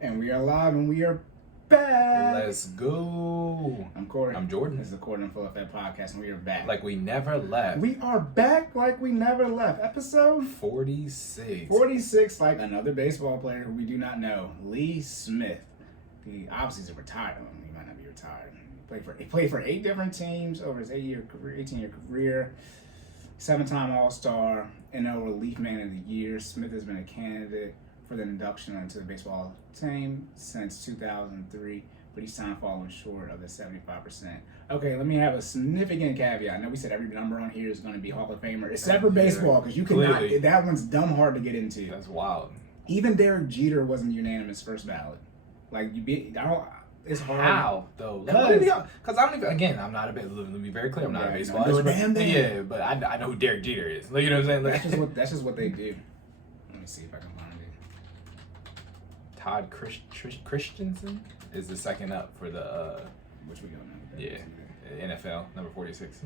And we are live and we are back. Let's go. I'm Cory. I'm Jordan. This is the Cordan and FinallyFit podcast and we are back. Like we never left. We are back like we never left. Episode 46. 46, like another baseball player who we do not know, Lee Smith. He obviously is retired. He might not be retired. He played for 8 different teams over his 18-year career. 7-time All-Star, NL Relief Man of the Year. Smith has been a candidate for the induction into the baseball team since 2003, but he's signed falling short of the 75%. Okay, let me have a significant caveat. I know we said every number on here is going to be Hall of Famer, except for baseball, because you cannot. That one's dumb hard to get into. That's wild. Even Derek Jeter wasn't unanimous first ballot. Like it's hard. How though? Because I don't even. Again, I'm not a bit. Let me be very clear. I'm not a baseball expert. Yeah, but I know who Derek Jeter is. Like, you know what I'm saying? Like, that's just what they do. Let me see if I can find it. Todd Christensen is the second up for the which we don't know. NFL number 46.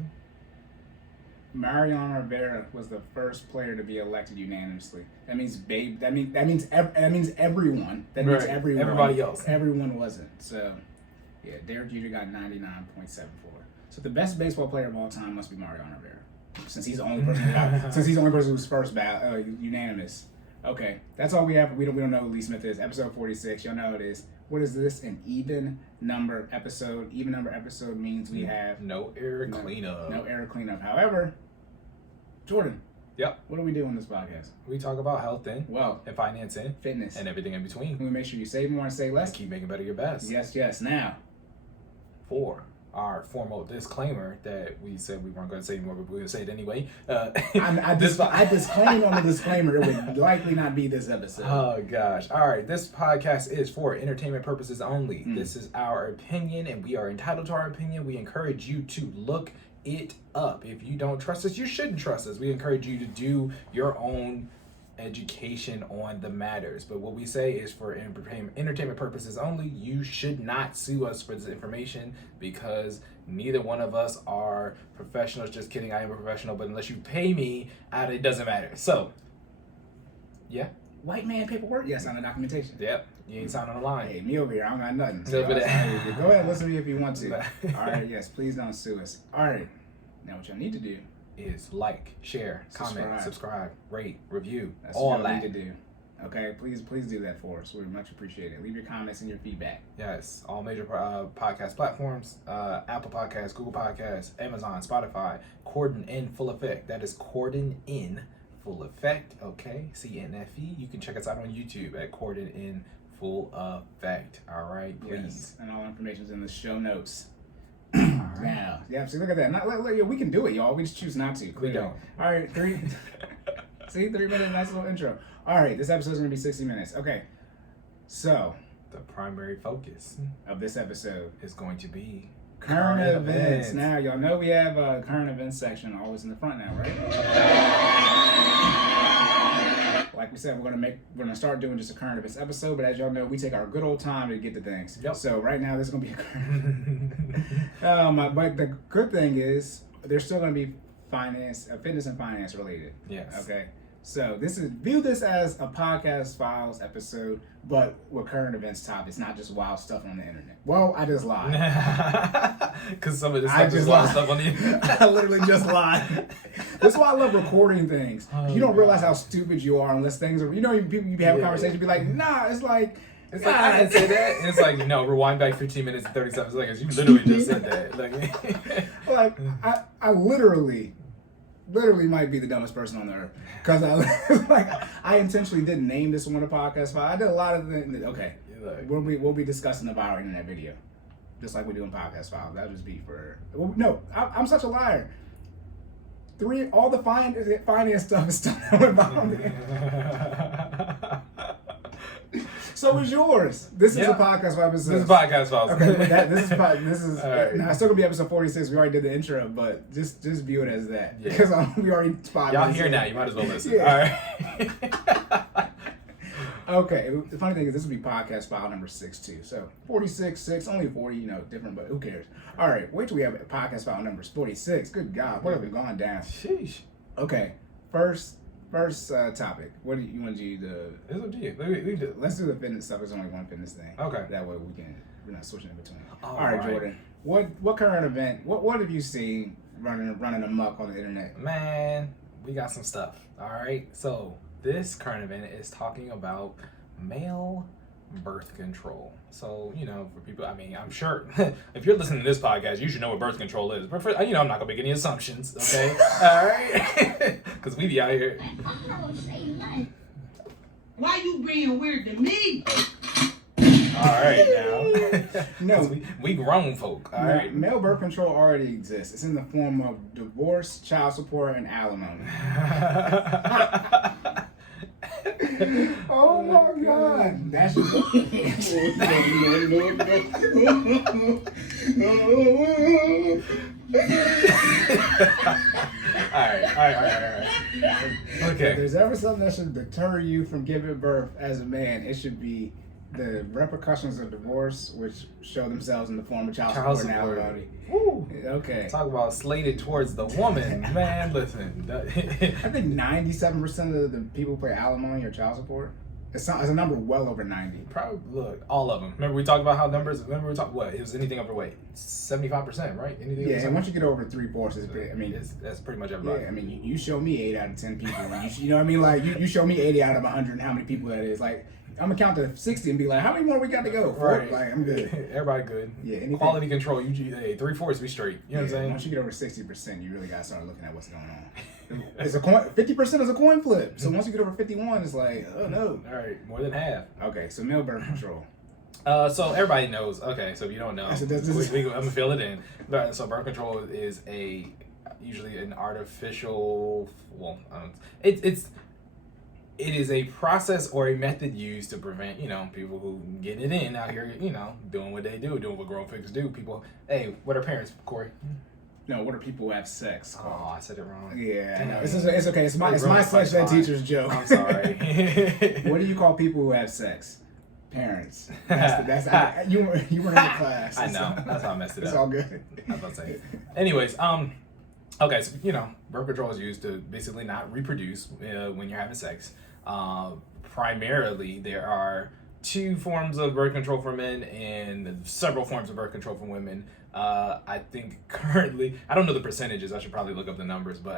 Mariano Rivera was the first player to be elected unanimously. That means That means everyone. That means everyone. Everybody else. Everyone wasn't. So, yeah, Derek Jeter got 99.74. So the best baseball player of all time must be Mariano Rivera, since he's the only person. Who's first ballot unanimous. Okay, that's all we have. We don't know who Lee Smith is. Episode 46. Y'all know what it is. What is this? An even number episode. Even number episode means we have no error cleanup. No error cleanup. However, Jordan. Yep. What do we do on this podcast? We talk about health and wealth and finance and fitness and everything in between. We make sure you save more and save less. And keep making better your best. Yes. Now, for our formal disclaimer that we said we weren't going to say anymore, but we're going to say it anyway. I disclaim on the disclaimer it would likely not be this episode. Oh, gosh. All right. This podcast is for entertainment purposes only. This is our opinion, and we are entitled to our opinion. We encourage you to look it up. If you don't trust us, you shouldn't trust us. We encourage you to do your own education on the matters, but what we say is for entertainment purposes only. You should not sue us for this information because neither one of us are professionals. Just kidding, I am a professional, but unless you pay me out, it doesn't matter. So yeah, white man paperwork. Yes, on the documentation. Yep, you ain't signing on the line. Hey, me over here, I don't got nothing. So go ahead, listen to me if you want to. All right, yes, please don't sue us. All right, now what y'all need to do is like, share, comment, subscribe, rate, review. That's all what you need to do. Okay, please do that for us. We much appreciate it. Leave your comments and your feedback. Yes, all major podcast platforms: Apple Podcasts, Google Podcasts, Amazon, Spotify. Cordan in full effect. That is Cordan in full effect. Okay, CNFE. You can check us out on YouTube at Cordan in full effect. All right, please. Yes, and all information is in the show notes. Now, yeah. See, look at that. We can do it, y'all. We just choose not to. We don't. All right, 3 minute nice little intro. All right, this episode is going to be 60 minutes. Okay, so the primary focus of this episode is going to be current events. Now, y'all know we have a current events section always in the front now, right? Like we said, we're gonna start doing just a current events episode, but as y'all know, we take our good old time to get to things. Yep. So right now, this is gonna be a current. But the good thing is, there's still gonna be fitness and finance related. Yes. Okay. So view this as a podcast files episode, but with current events topics, not just wild stuff on the internet. Well, I just lied. Because some of this stuff is wild stuff on the internet. I literally just lied. That's why I love recording things. You don't realize how stupid you are unless things are, you have a conversation, be like, nah, it's like, I didn't say that. And it's like, rewind back 15 minutes and 37 seconds. You literally just said that. Like I literally might be the dumbest person on the earth because I intentionally didn't name this one a podcast file. I did a lot of things. Okay, we'll be discussing the viral internet video, just like we do in podcast files. That'll just be for. Well, no, I'm such a liar. All the finance stuff is still about me. So is yours. This is a podcast file episode. This is podcast files. Okay, this is right. Now it's still gonna be episode 46. We already did the intro, but just view it as that because we already spotted. Y'all here now. You might as well listen. Yeah. All right. Okay. The funny thing is, this will be podcast file number 62. So 46, only 40. Different, but who cares? All right. Wait till we have podcast file number 46. Good God, what have we gone down? Sheesh. Okay. First first topic. What do you want to do? It's up to you. Let's do the fitness stuff. There's only one fitness thing. Okay. That way we're not switching in between. All right, right, Jordan. What current event? What have you seen running amok on the internet? Man, we got some stuff. All right. So this current event is talking about male birth control. So, for people, I'm sure if you're listening to this podcast, you should know what birth control is. But I'm not gonna make any assumptions, okay? All right, because we be out here. Why you being weird to me? All right, now. No, we grown folk. All right. Male birth control already exists. It's in the form of divorce, child support, and alimony. Oh my God! That's all right. Okay. If there's ever something that should deter you from giving birth as a man, it should be the repercussions of divorce, which show themselves in the form of child support and alimony. Woo. Okay. Talk about slated towards the woman, man. Listen. I think 97% of the people who pay alimony or child support. It's a number well over 90. Probably, look, all of them. Remember we talked about how numbers. Remember we talked what? It was anything over weight, 75%, right? Anything. Yeah, and once you get over 3/4, that's pretty much everybody. Yeah, you show me 8 out of 10 people. You know what I mean? Like you show me 80 out of 100, and how many people that is? Like I'm gonna count to 60 and be like, how many more we got to go? Right. Like I'm good. Everybody good. Yeah. Anything. Quality control. You 3/4 be straight. You know what I'm saying? Once you get over 60%, you really gotta start looking at what's going on. It's a coin. 50% is a coin flip. So once you get over 51, it's like, oh no. All right, more than half. Okay, so male birth control. So everybody knows. Okay, so if you don't know, I'm gonna fill it in. So birth control is usually an artificial. Well, it is a process or a method used to prevent people who get it in out here doing what they do, doing what grown folks do. People, hey, what are parents, Corey? No, what are people who have sex? Oh, I said it wrong. Yeah, no, it's okay. It's my sex ed teacher's joke. I'm sorry. What do you call people who have sex? Parents. You were in the class. I know. That's how I messed it up. It's all good. I was about to say. Anyways, okay, so birth control is used to basically not reproduce when you're having sex. Primarily, there are 2 forms of birth control for men and several forms of birth control for women. I think currently, I don't know the percentages. I should probably look up the numbers, but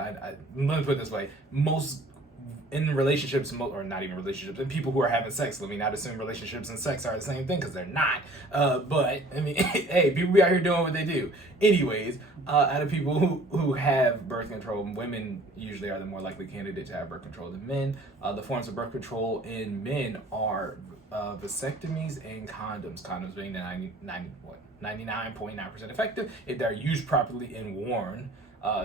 let me put it this way: most in relationships, or not even relationships, and people who are having sex. Let me not assume relationships and sex are the same thing, because they're not. But I mean, hey, people be out here doing what they do. Anyways, out of people who have birth control, women usually are the more likely candidate to have birth control than men. The forms of birth control in men are vasectomies and condoms. Condoms being the 99.9% effective if they're used properly and worn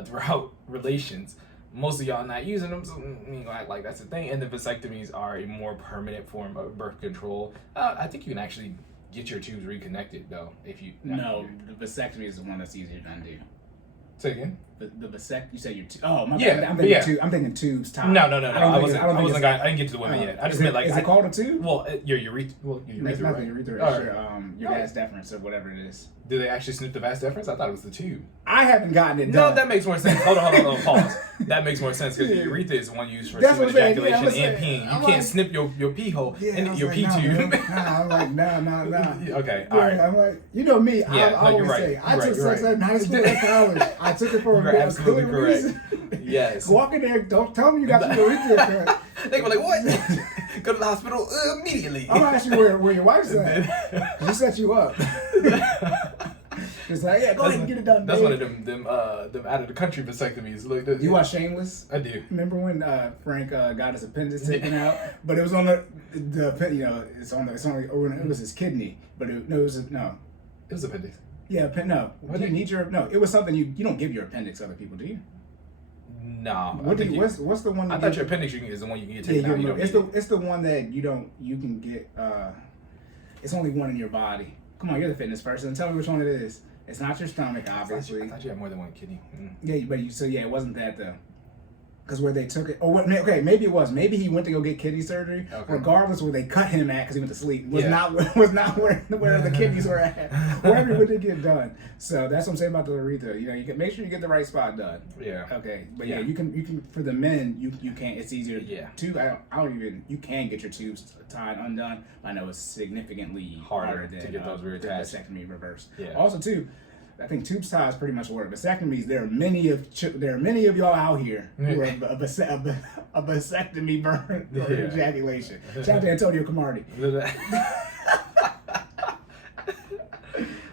throughout relations. Most of y'all not using them, so you act like that's a thing. And the vasectomies are a more permanent form of birth control. I think you can actually get your tubes reconnected though if you. No, the vasectomy is the one that's easier to undo. Say again. The vasectomy. You said your oh my yeah, bad. I'm thinking tubes. Tied. No. I didn't get to the women yet. I just meant like. Is it called a tube? Well, your urethra. Well, your That's urethra. not the urethra. All It's your vas deferens or whatever it is. Do they actually snip the vas deferens? I thought it was the tube. I haven't gotten it done. No, that makes more sense. Hold on, pause. That makes more sense because your urethra is the one used for semen ejaculation and peeing. You can't snip your pee hole and your pee tube. I'm like, nah. Okay, all right. I'm like, you know me. I always say, I took sex ed in high school and college. I took it for a absolutely good correct. reason. Yes. Walk in there, don't tell me you got your urethra cut. They were like, what? Go to the hospital immediately. I'm gonna ask you where your wife's at. She set you up. It's like, yeah, go ahead and get it done. That's one of them out of the country vasectomies. Look, you watch Shameless? I do. Remember when Frank got his appendix taken out, but it was on the it was his kidney, but it was appendix. Yeah, do you need it was something you don't give your appendix to other people, do you? No. What's the one? I thought your appendix is the one you can get taken out. It's the one that you can get. It's only one in your body. Come on, you're the fitness person. Tell me which one it is. It's not your stomach, obviously. I thought you had more than one kidney. Yeah, but it wasn't that though. because where they took it, or what? Okay, maybe it was. Maybe he went to go get kidney surgery. Okay. Regardless, where they cut him at because he went to sleep was Yeah. not where the kidneys were at. Wherever it did get done. So that's what I'm saying about the urethra. You can make sure you get the right spot done. Yeah. Okay, but Yeah. you can for the men you can't. It's easier. Yeah. I don't even. You can get your tubes tied undone. I know it's significantly Harder than to get those reattached. vasectomy reversed. Yeah. Also too. I think tubes ties pretty much work. Vasectomies, there are many of y'all out here who are a vasectomy burn or ejaculation. Shout out to Antonio Camardi.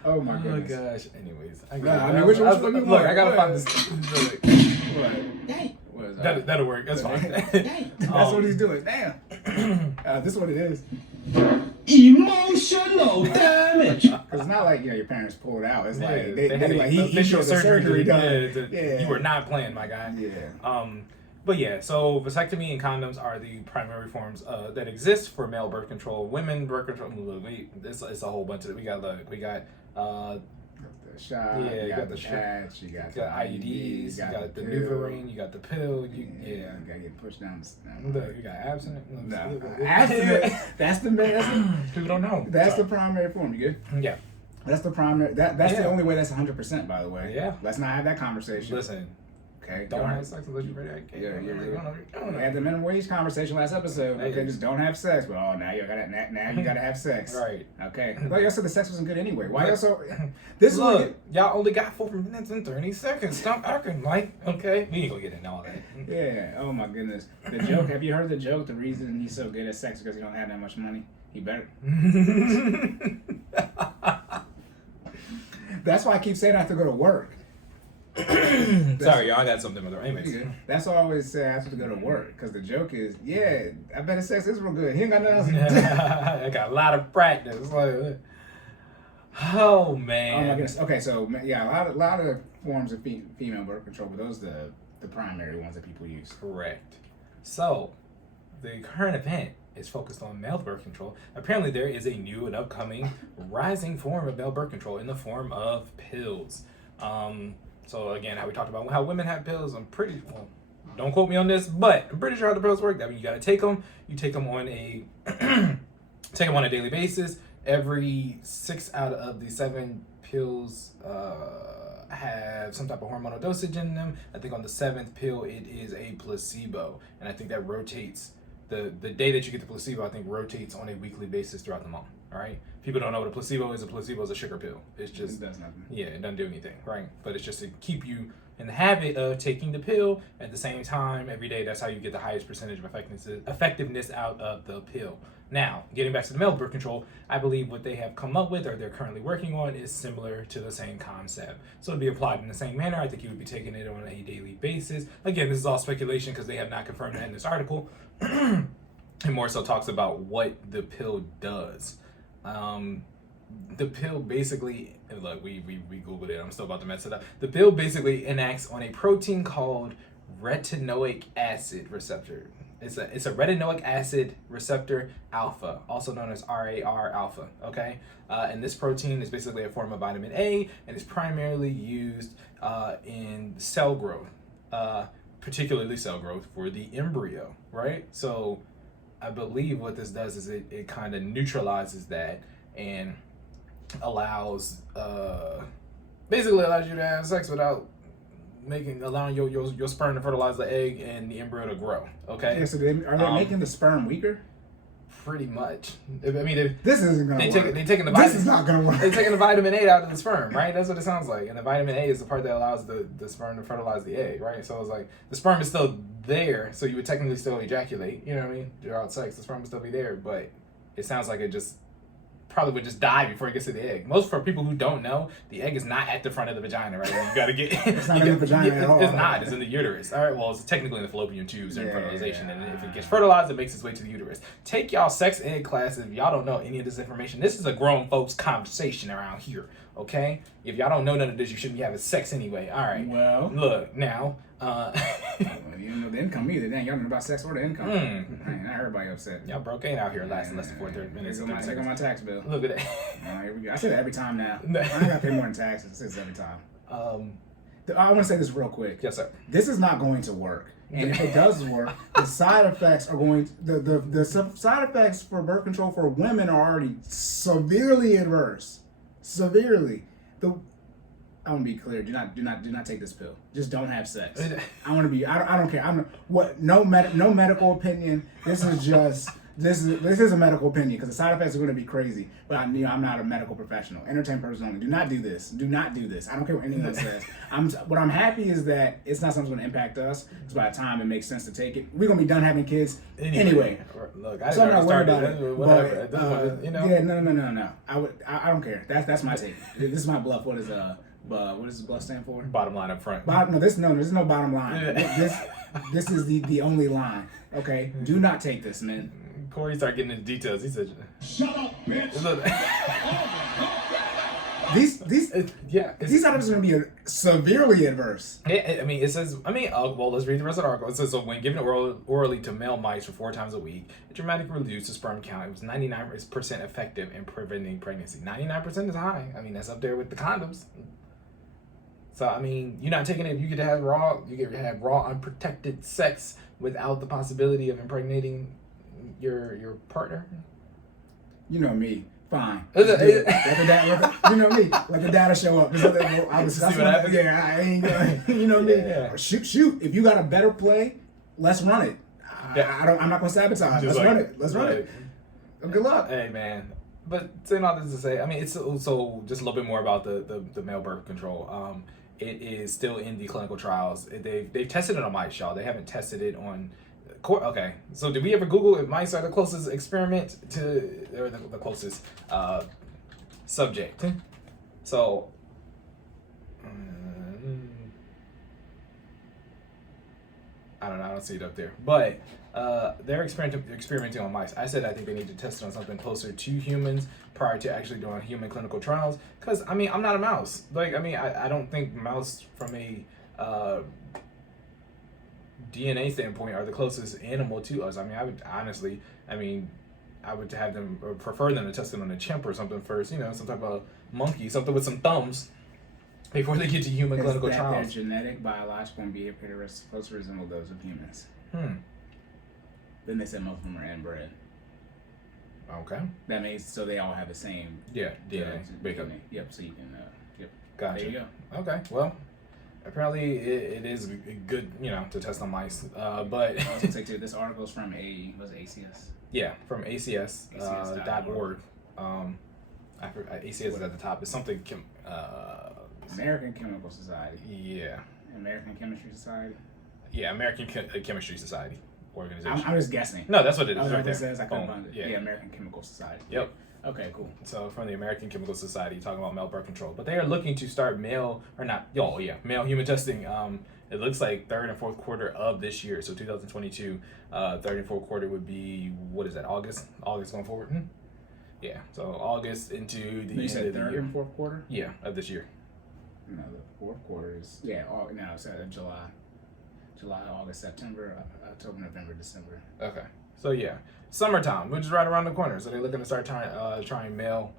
Oh my goodness. Oh gosh. Anyways, I gotta find this. What? Dang. What is that? That'll work. That's fine. Dang. That's what he's doing. Damn. This is what it is. Emotional damage. Because it's not like your parents pulled out. It's like they like he official showed the surgery done. Yeah. You were not playing, my guy. Yeah. But yeah, so vasectomy and condoms are the primary forms that exist for male birth control. Women birth control, it's a whole bunch of it. We got The shot, you got the patch, you got the IUDs, you got the pill. Nuvaring, you got the pill, you gotta get pushed down. you got abstinent. Abstinent. That's the People don't know. That's the primary form. You good? Yeah. That's the primary. That's Yeah. the only way. That's 100%. By the way. Yeah. Let's not have that conversation. Listen, Okay. don't have sex unless you're ready. We had the minimum wage conversation last episode. Hey. Okay, just don't have sex. But now you gotta have sex. Right. Okay. Well, y'all said the sex wasn't good anyway. Why y'all so? This is Look, what. y'all only got 4 minutes and 30 seconds. Stop acting like, okay? We ain't gonna get into all that. Yeah. Oh my goodness. The joke. Have you heard the joke? The reason he's so good at sex is because he don't have that much money. He better. That's why I keep saying I have to go to work. Sorry, y'all. I got something with her. Anyways. That's why I always say I have to go to work. Because the joke is, I bet his sex is real good. He ain't got nothing else to do. I got a lot of practice. Like, oh man. Oh my goodness. Okay, so a lot of forms of female birth control, but those are the primary ones that people use. Correct. So, the current event is focused on male birth control. Apparently, there is a new and upcoming rising form of male birth control in the form of pills. So again, how we talked about how women have pills, don't quote me on this, but I'm pretty sure how the pills work. That means you gotta take them. You take them on a daily basis. Every 6 out of the 7 pills have some type of hormonal dosage in them. I think on the 7th pill it is a placebo, and I think that rotates. The day that you get the placebo, I think rotates on a weekly basis throughout the month. All right. People don't know what a placebo is. A placebo is a sugar pill. It's just It does nothing. Yeah, it doesn't do anything, right? But it's just to keep you in the habit of taking the pill at the same time every day. That's how you get the highest percentage of effectiveness out of the pill. Now, getting back to the male birth control, I believe what they have come up with or they're currently working on is similar to the same concept. So it'll be applied in the same manner. I think you would be taking it on a daily basis. Again, this is all speculation because they have not confirmed that in this article. It more so talks about what the pill does. The pill basically, look, we Googled it. I'm still about to mess it up. The pill basically enacts on a protein called retinoic acid receptor. It's a retinoic acid receptor alpha, also known as RAR alpha. Okay, and this protein is basically a form of vitamin A, and is primarily used in cell growth, particularly cell growth for the embryo. Right, so I believe what this does is it kind of neutralizes that and basically allows you to have sex without allowing your sperm to fertilize the egg and the embryo to grow. Okay. Yeah, so are they making the sperm weaker? Pretty much. I mean, this isn't gonna work. They're taking the this is not gonna work. They're taking the vitamin A out of the sperm, right? That's what it sounds like. And the vitamin A is the part that allows the sperm to fertilize the egg, right? So it's like the sperm is still there, so you would technically still ejaculate. You know what I mean? Throughout sex, the sperm would still be there, but it sounds like it just probably would just die before it gets to the egg. Most for people who don't know, the egg is not at the front of the vagina, right? You gotta get it's not in the vagina at all. It's not. It's in the uterus. All right. Well, it's technically in the fallopian tubes during fertilization, and if it gets Yeah. fertilized, it makes its way to the uterus. Take y'all sex ed classes. If y'all don't know any of this information, this is a grown folks conversation around here. Okay. If y'all don't know none of this, you shouldn't be having sex anyway. All right. Well, Look now. you don't know the income either. Dang, y'all know about sex or the income. Not everybody upset. Y'all broke ain't out here lasting less than 30 minutes. Take on my tax bill. Look at that. Here we go. I say that every time now. I ain't gotta pay more in taxes. I say this every time. I want to say this real quick. Yes, sir. This is not going to work. And if it does work, the side effects are going. The side effects for birth control for women are already severely adverse. Severely. I want to be clear. Do not take this pill. Just don't have sex. I want to be. I don't care. No medical opinion. This is a medical opinion because the side effects are going to be crazy. But I'm not a medical professional. Entertainment purposes only. Do not do this. Do not do this. I don't care what anyone says. What I'm happy is that it's not something that's going to impact us. Because by the time it makes sense to take it, we're going to be done having kids anyway. Look, So I'm not worried about it. Whatever. But, you know. Yeah, no. I don't care. That's my take. This is my bluff. What does bluff stand for? Bottom line up front. There's no bottom line. This is the only line. Okay, do not take this, man. Corey started getting into details. He said, Shut up, bitch. Look, These these items are going to be severely adverse. it says, well, let's read the rest of the article. It says, so when given orally to male mice for 4 times a week, it dramatically reduced the sperm count. It was 99% effective in preventing pregnancy. 99% is high. That's up there with the condoms. So, you're not taking it. You get to have raw, unprotected sex without the possibility of impregnating your partner. You know me. Fine. Let the data show up. I ain't going. You know me. Yeah. Shoot. If you got a better play, let's run it. I'm not going to sabotage. Let's run it. Good luck. Hey, man. But saying all this to say, it's also just a little bit more about the male birth control. It is still in the clinical trials. They've tested it on mice, y'all. They haven't tested it on. Okay, so did we ever Google if mice are the closest experiment or the closest subject? So, I don't know. I don't see it up there, but they're experimenting on mice. I said I think they need to test it on something closer to humans prior to actually doing human clinical trials. Because I'm not a mouse. I don't think mouse from a DNA standpoint are the closest animal to us. I would honestly, I would have them or prefer them to test it on a chimp or something first. Some type of monkey, something with some thumbs, before they get to human clinical trials. Their genetic, biological, and behavior supposed to resemble those of humans. Then they said most of them are inbred. Okay. That means so they all have the same. Yeah, DNA. Yep. So you can. Yep. Gotcha. There you go. Okay. Well, apparently it is good, to test on mice. But I also take this article is from ACS. Yeah, from ACS.org. ACS is at the top. It's something. American Chemical Society. Yeah. American Chemistry Society. Yeah, American Chemistry Society organization. I'm just guessing. No, that's what it is. Right there. It says I couldn't find it. Yeah, American Chemical Society. Yep. Okay, cool. So from the American Chemical Society, talking about male birth control, but they are looking to start male human testing. It looks like third and fourth quarter of this year, so 2022. Third and fourth quarter would be, what is that? August going forward. Yeah, so August into the end of the year. Third and fourth quarter. Yeah, of this year. No, the fourth quarter is it's July, August, September, October, November, December. Okay, so yeah, summertime, which is right around the corner. So they're looking to start trying male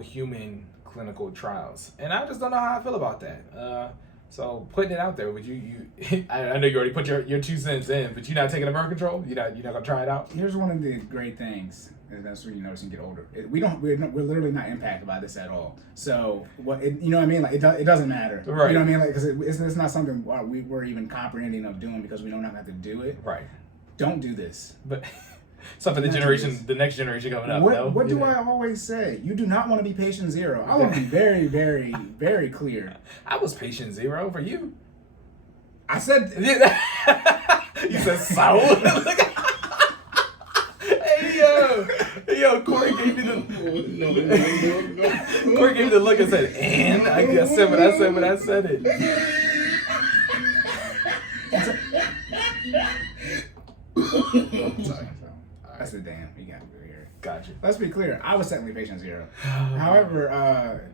human clinical trials, and I just don't know how I feel about that. So putting it out there, would you I know you already put your 2 cents in, but you're not taking the birth control. You're not gonna try it out. Here's one of the great things. And that's what you notice when you get older. We're literally not impacted by this at all. So you know what I mean? Like it doesn't matter. Right. You know what I mean? Like because it's not something we're even comprehending of doing because we don't have to do it. Right. Don't do this. But something the next generation coming up. What do I always say? You do not want to be patient zero. I want to be very, very, very clear. I was patient zero for you. I said. You said so. Yo, Corey gave me Corey gave me the look and said, and I said what I said when I said it. Sorry. I said, damn, you got to be here. Gotcha. Let's be clear. I was technically patient zero. However,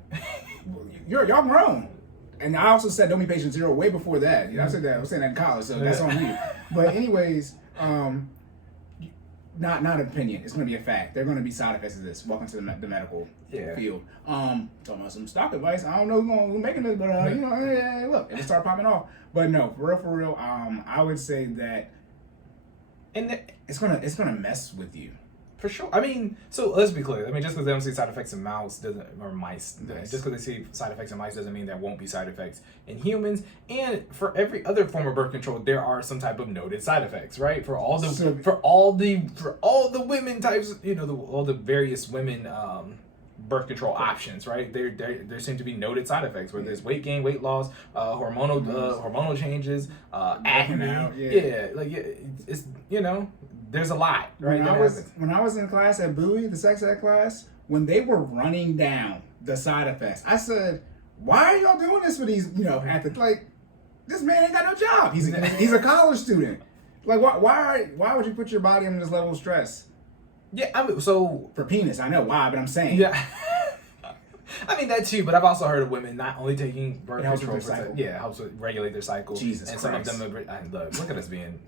y'all grown. And I also said don't be patient zero way before that. I said that. I was saying that in college, so that's on me. But anyways, not opinion. It's going to be a fact. There are going to be side effects of this. Welcome to the medical field. Talking about some stock advice. I don't know who's making this, but look, it start popping off. But no, for real. I would say that, and it's gonna mess with you. For sure. I mean, so let's be clear. I mean, just because they don't see side effects in mice, just because they see side effects in mice doesn't mean there won't be side effects in humans. And for every other form of birth control, there are some type of noted side effects, right? For all the women types, all the various women birth control options, right? There seem to be noted side effects, whether it's weight gain, weight loss, hormonal changes, acne. It's there's a lot, right? When I was in class at Bowie, the sex ed class, when they were running down the side effects, I said, "Why are y'all doing this for these? This man ain't got no job. He's a college student. Like, why would you put your body under this level of stress?" Yeah, I mean, so for penis, I know why, but I'm saying, yeah. I mean that too, but I've also heard of women not only taking birth control, it helps regulate their cycle. Jesus and Christ. Some of them, look at us being,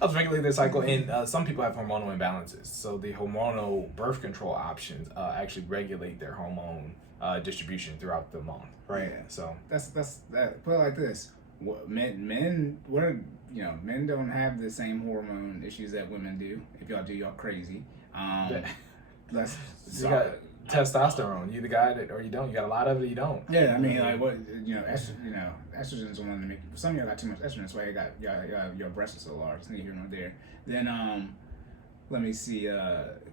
helps regulate their cycle, and some people have hormonal imbalances. So the hormonal birth control options actually regulate their hormone distribution throughout the month, right? Yeah. So that's put it like this: men don't have the same hormone issues that women do. If y'all do, y'all crazy. You got testosterone. You either got it or you don't. You got a lot of it or you don't. Yeah, I mean, estrogen's the one to make. Some of y'all got too much estrogen, that's why you got your breasts are so large. It's neither here nor there. Then let me see,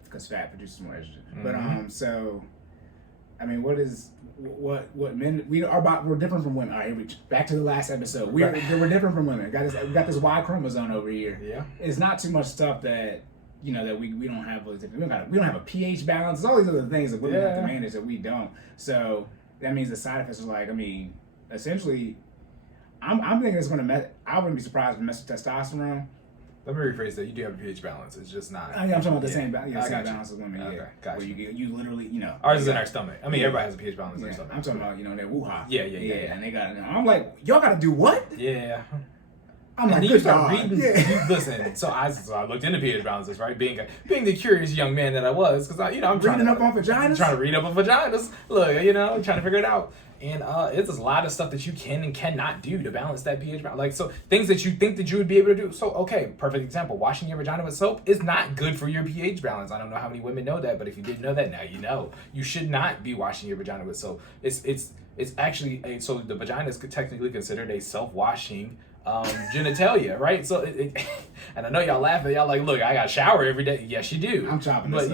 because fat produces more estrogen. Mm-hmm. But so, I mean, what men we're different from women. All right, back to the last episode. We're different from women. We got this Y chromosome over here. Yeah, it's not too much stuff that. That we don't have we don't have a pH balance. There's all these other things that women have to manage that we don't. So that means the side effects are essentially, I'm thinking it's gonna I wouldn't be surprised if it messes with testosterone. Let me rephrase that. You do have a pH balance. It's just not. I'm talking about the same balance as women. Okay, gotcha. Where you literally ours is in our stomach. I mean, everybody has a pH balance in their stomach. I'm talking about their woo-ha. Yeah. And they got. I'm like, y'all got to do what? Yeah. I'm like, you start reading. Listen, so I looked into pH balances, right? Being the curious young man that I was, because I'm reading up on vaginas. Trying to read up on vaginas. Look, trying to figure it out. And it's a lot of stuff that you can and cannot do to balance that pH balance. Like, so things that you think that you would be able to do. So, okay, perfect example. Washing your vagina with soap is not good for your pH balance. I don't know how many women know that, but if you didn't know that, now you know. You should not be washing your vagina with soap. It's actually so the vagina is technically considered a self-washing genitalia, right? So, and I know y'all laughing. Y'all like, look, I got to shower every day. Yes, you do. I'm chopping this up.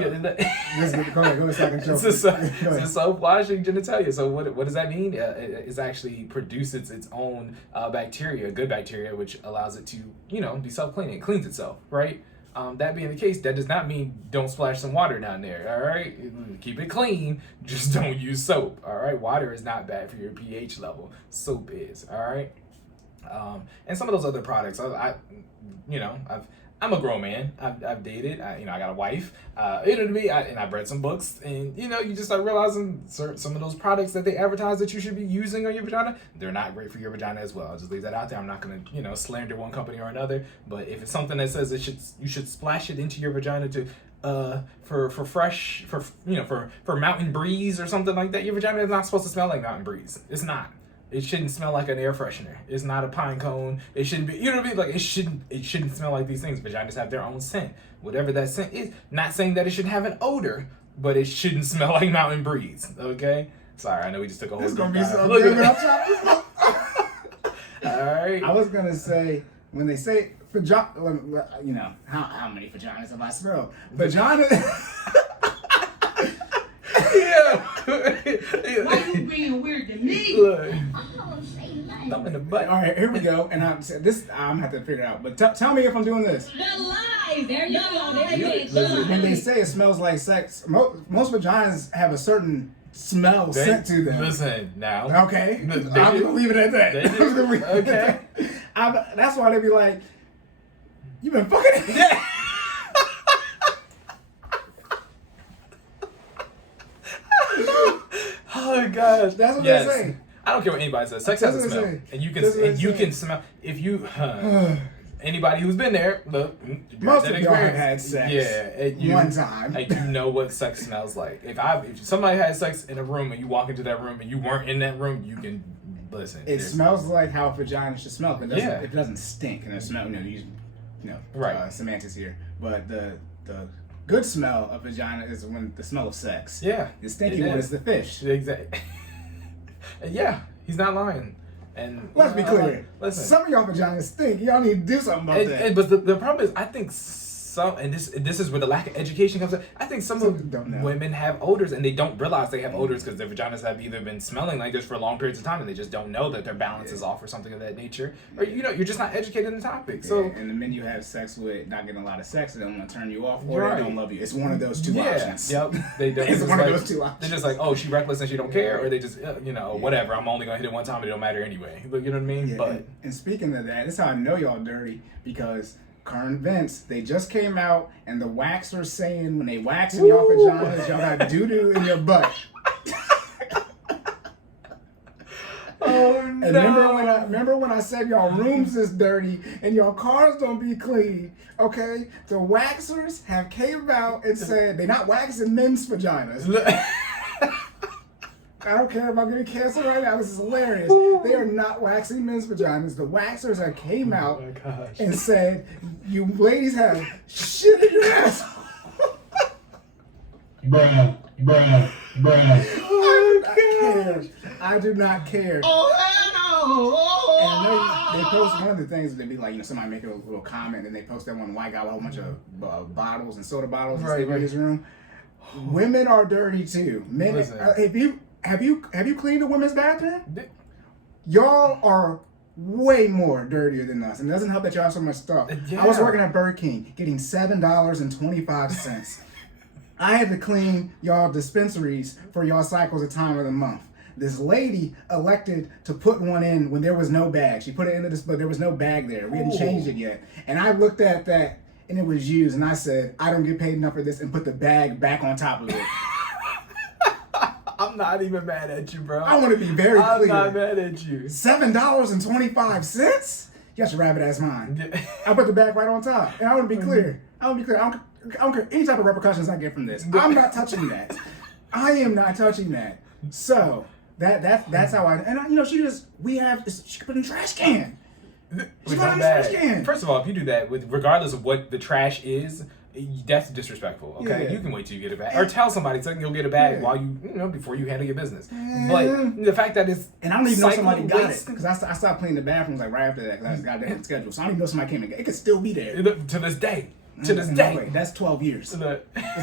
Go ahead, second joke. It's a self-washing genitalia. So what does that mean? It actually produces its own bacteria, good bacteria, which allows it to, be self-cleaning. It cleans itself, right? That being the case, that does not mean don't splash some water down there, all right? Keep it clean, just don't use soap, all right? Water is not bad for your pH level. Soap is, all right? And some of those other products, I'm a grown man. I've dated. I got a wife. To me, and I've read some books, and you just start realizing some of those products that they advertise that you should be using on your vagina, they're not great for your vagina as well. I'll just leave that out there. I'm not gonna slander one company or another, but if it's something that says you should splash it into your vagina for mountain breeze or something like that, your vagina is not supposed to smell like mountain breeze. It's not. It shouldn't smell like an air freshener. It's not a pine cone. It shouldn't be, Like, it shouldn't smell like these things. Vaginas have their own scent. Whatever that scent is. Not saying that it should have an odor, but it shouldn't smell like mountain breeze. Okay? Sorry, I know we just took a whole This is gonna be so Look good. at All right. I was gonna say, when they say vagina, how many vaginas have I smelled? Vagina. Why you being weird to me? Look. I'm in the butt. All right, here we go. And I'm gonna have to figure it out. But tell me if I'm doing this. The lies. There you go. There you go. When they say it smells like sex, most vaginas have a certain scent to them. Listen now. Okay, I'm gonna leave it at that. Okay. That's why they be like, "You been fucking." Yeah. Oh gosh, that's what they say. I don't care what anybody says. Sex has a smell, and you can smell if you. anybody who's been there, look, Most of y'all have had sex. Yeah, one time. Like, you know what sex smells like. If somebody had sex in a room and you walk into that room and you weren't in that room, you can listen. It smells like how a vagina should smell. It doesn't stink, and it smells. Right. Semantics here, but the good smell of vagina is when the smell of sex. Yeah. The stinky one is the fish. Exactly. Yeah, he's not lying. And let's be clear. Listen, some of y'all vaginas stink. Y'all need to do something about that. But the problem is, I think some, and this is where the lack of education comes in. I think some women have odors and they don't realize they have odors because their vaginas have either been smelling like this for long periods of time and they just don't know that their balance is off or something of that nature. Or you're just not educated in the topic. So and the men you have sex with not getting a lot of sex, they don't want to turn you off or they don't love you. It's one of those two options. Yep. They don't. It's one of those two options. They're just like, oh, she reckless and she don't care, or they just whatever. I'm only gonna hit it one time. It don't matter anyway. But you know what I mean? Yeah, but and speaking of that, this is how I know y'all dirty because current events, they just came out and the waxers saying when they wax in y'all vaginas, y'all got doo-doo in your butt. Oh and no! Remember when I said y'all rooms is dirty and y'all cars don't be clean? Okay, the waxers have came out and said they're not waxing men's vaginas. I don't care if I'm getting canceled right now. This is hilarious. They are not waxing men's vaginas. The waxers that came out and said, "You ladies have shit in your ass." Bruh. I do not care. And they post one of the things that they be like, somebody make a little comment, and they post that one white guy with a whole bunch of bottles and soda bottles in his room. Women are dirty too. Men, have you cleaned a women's bathroom? Y'all are way more dirtier than us, and it doesn't help that y'all have so much stuff. I was working at Burger King, getting $7.25. I had to clean y'all dispensaries for y'all cycles of time of the month. This lady elected to put one in when there was no bag. She put it into this, but there was no bag there. We hadn't changed it yet. And I looked at that, and it was used, and I said, I don't get paid enough for this, and put the bag back on top of it. I'm not even mad at you, bro. I want to be very clear. I'm not mad at you. $7.25? You got your rabbit ass mind. I put the bag right on top. And I want to be clear. I don't care any type of repercussions I get from this. I'm not touching that. I am not touching that. So that's how she put in the trash can. She put in the trash can. First of all, if you do that, regardless of what the trash is, that's disrespectful. Okay, you can wait till you get it back, or tell somebody so you'll get it back while before you handle your business. But the fact that it's I don't even know somebody got it because I stopped cleaning the bathrooms like right after that because I got that schedule. So I don't even know somebody came and got it. It could still be there to this day. To this day, wait, that's 12 years. It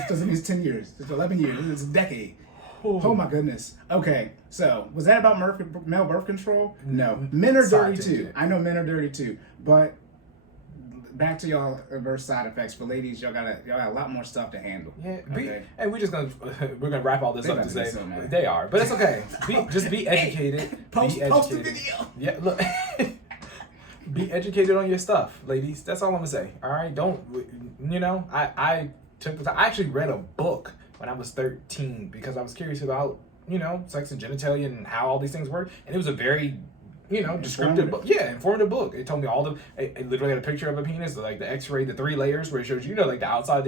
doesn't mean it's 10 years. It's 11 years. It's a decade. Oh my goodness. Okay, so was that about male birth control? No. Men are dirty too. I know men are dirty too. But back to y'all adverse side effects for ladies. Y'all got a lot more stuff to handle. Yeah. And we're gonna wrap all this up to say they are, but it's okay. Just be educated. Post the video. Yeah. Look. Be educated on your stuff, ladies. That's all I'm gonna say. All right. Don't. I took the time. I actually read a book when I was 13 because I was curious about, sex and genitalia and how all these things work. And it was a very, descriptive book. Yeah, informative book. It told me it literally had a picture of a penis, like the x-ray, the 3 layers where it shows you, like the outside,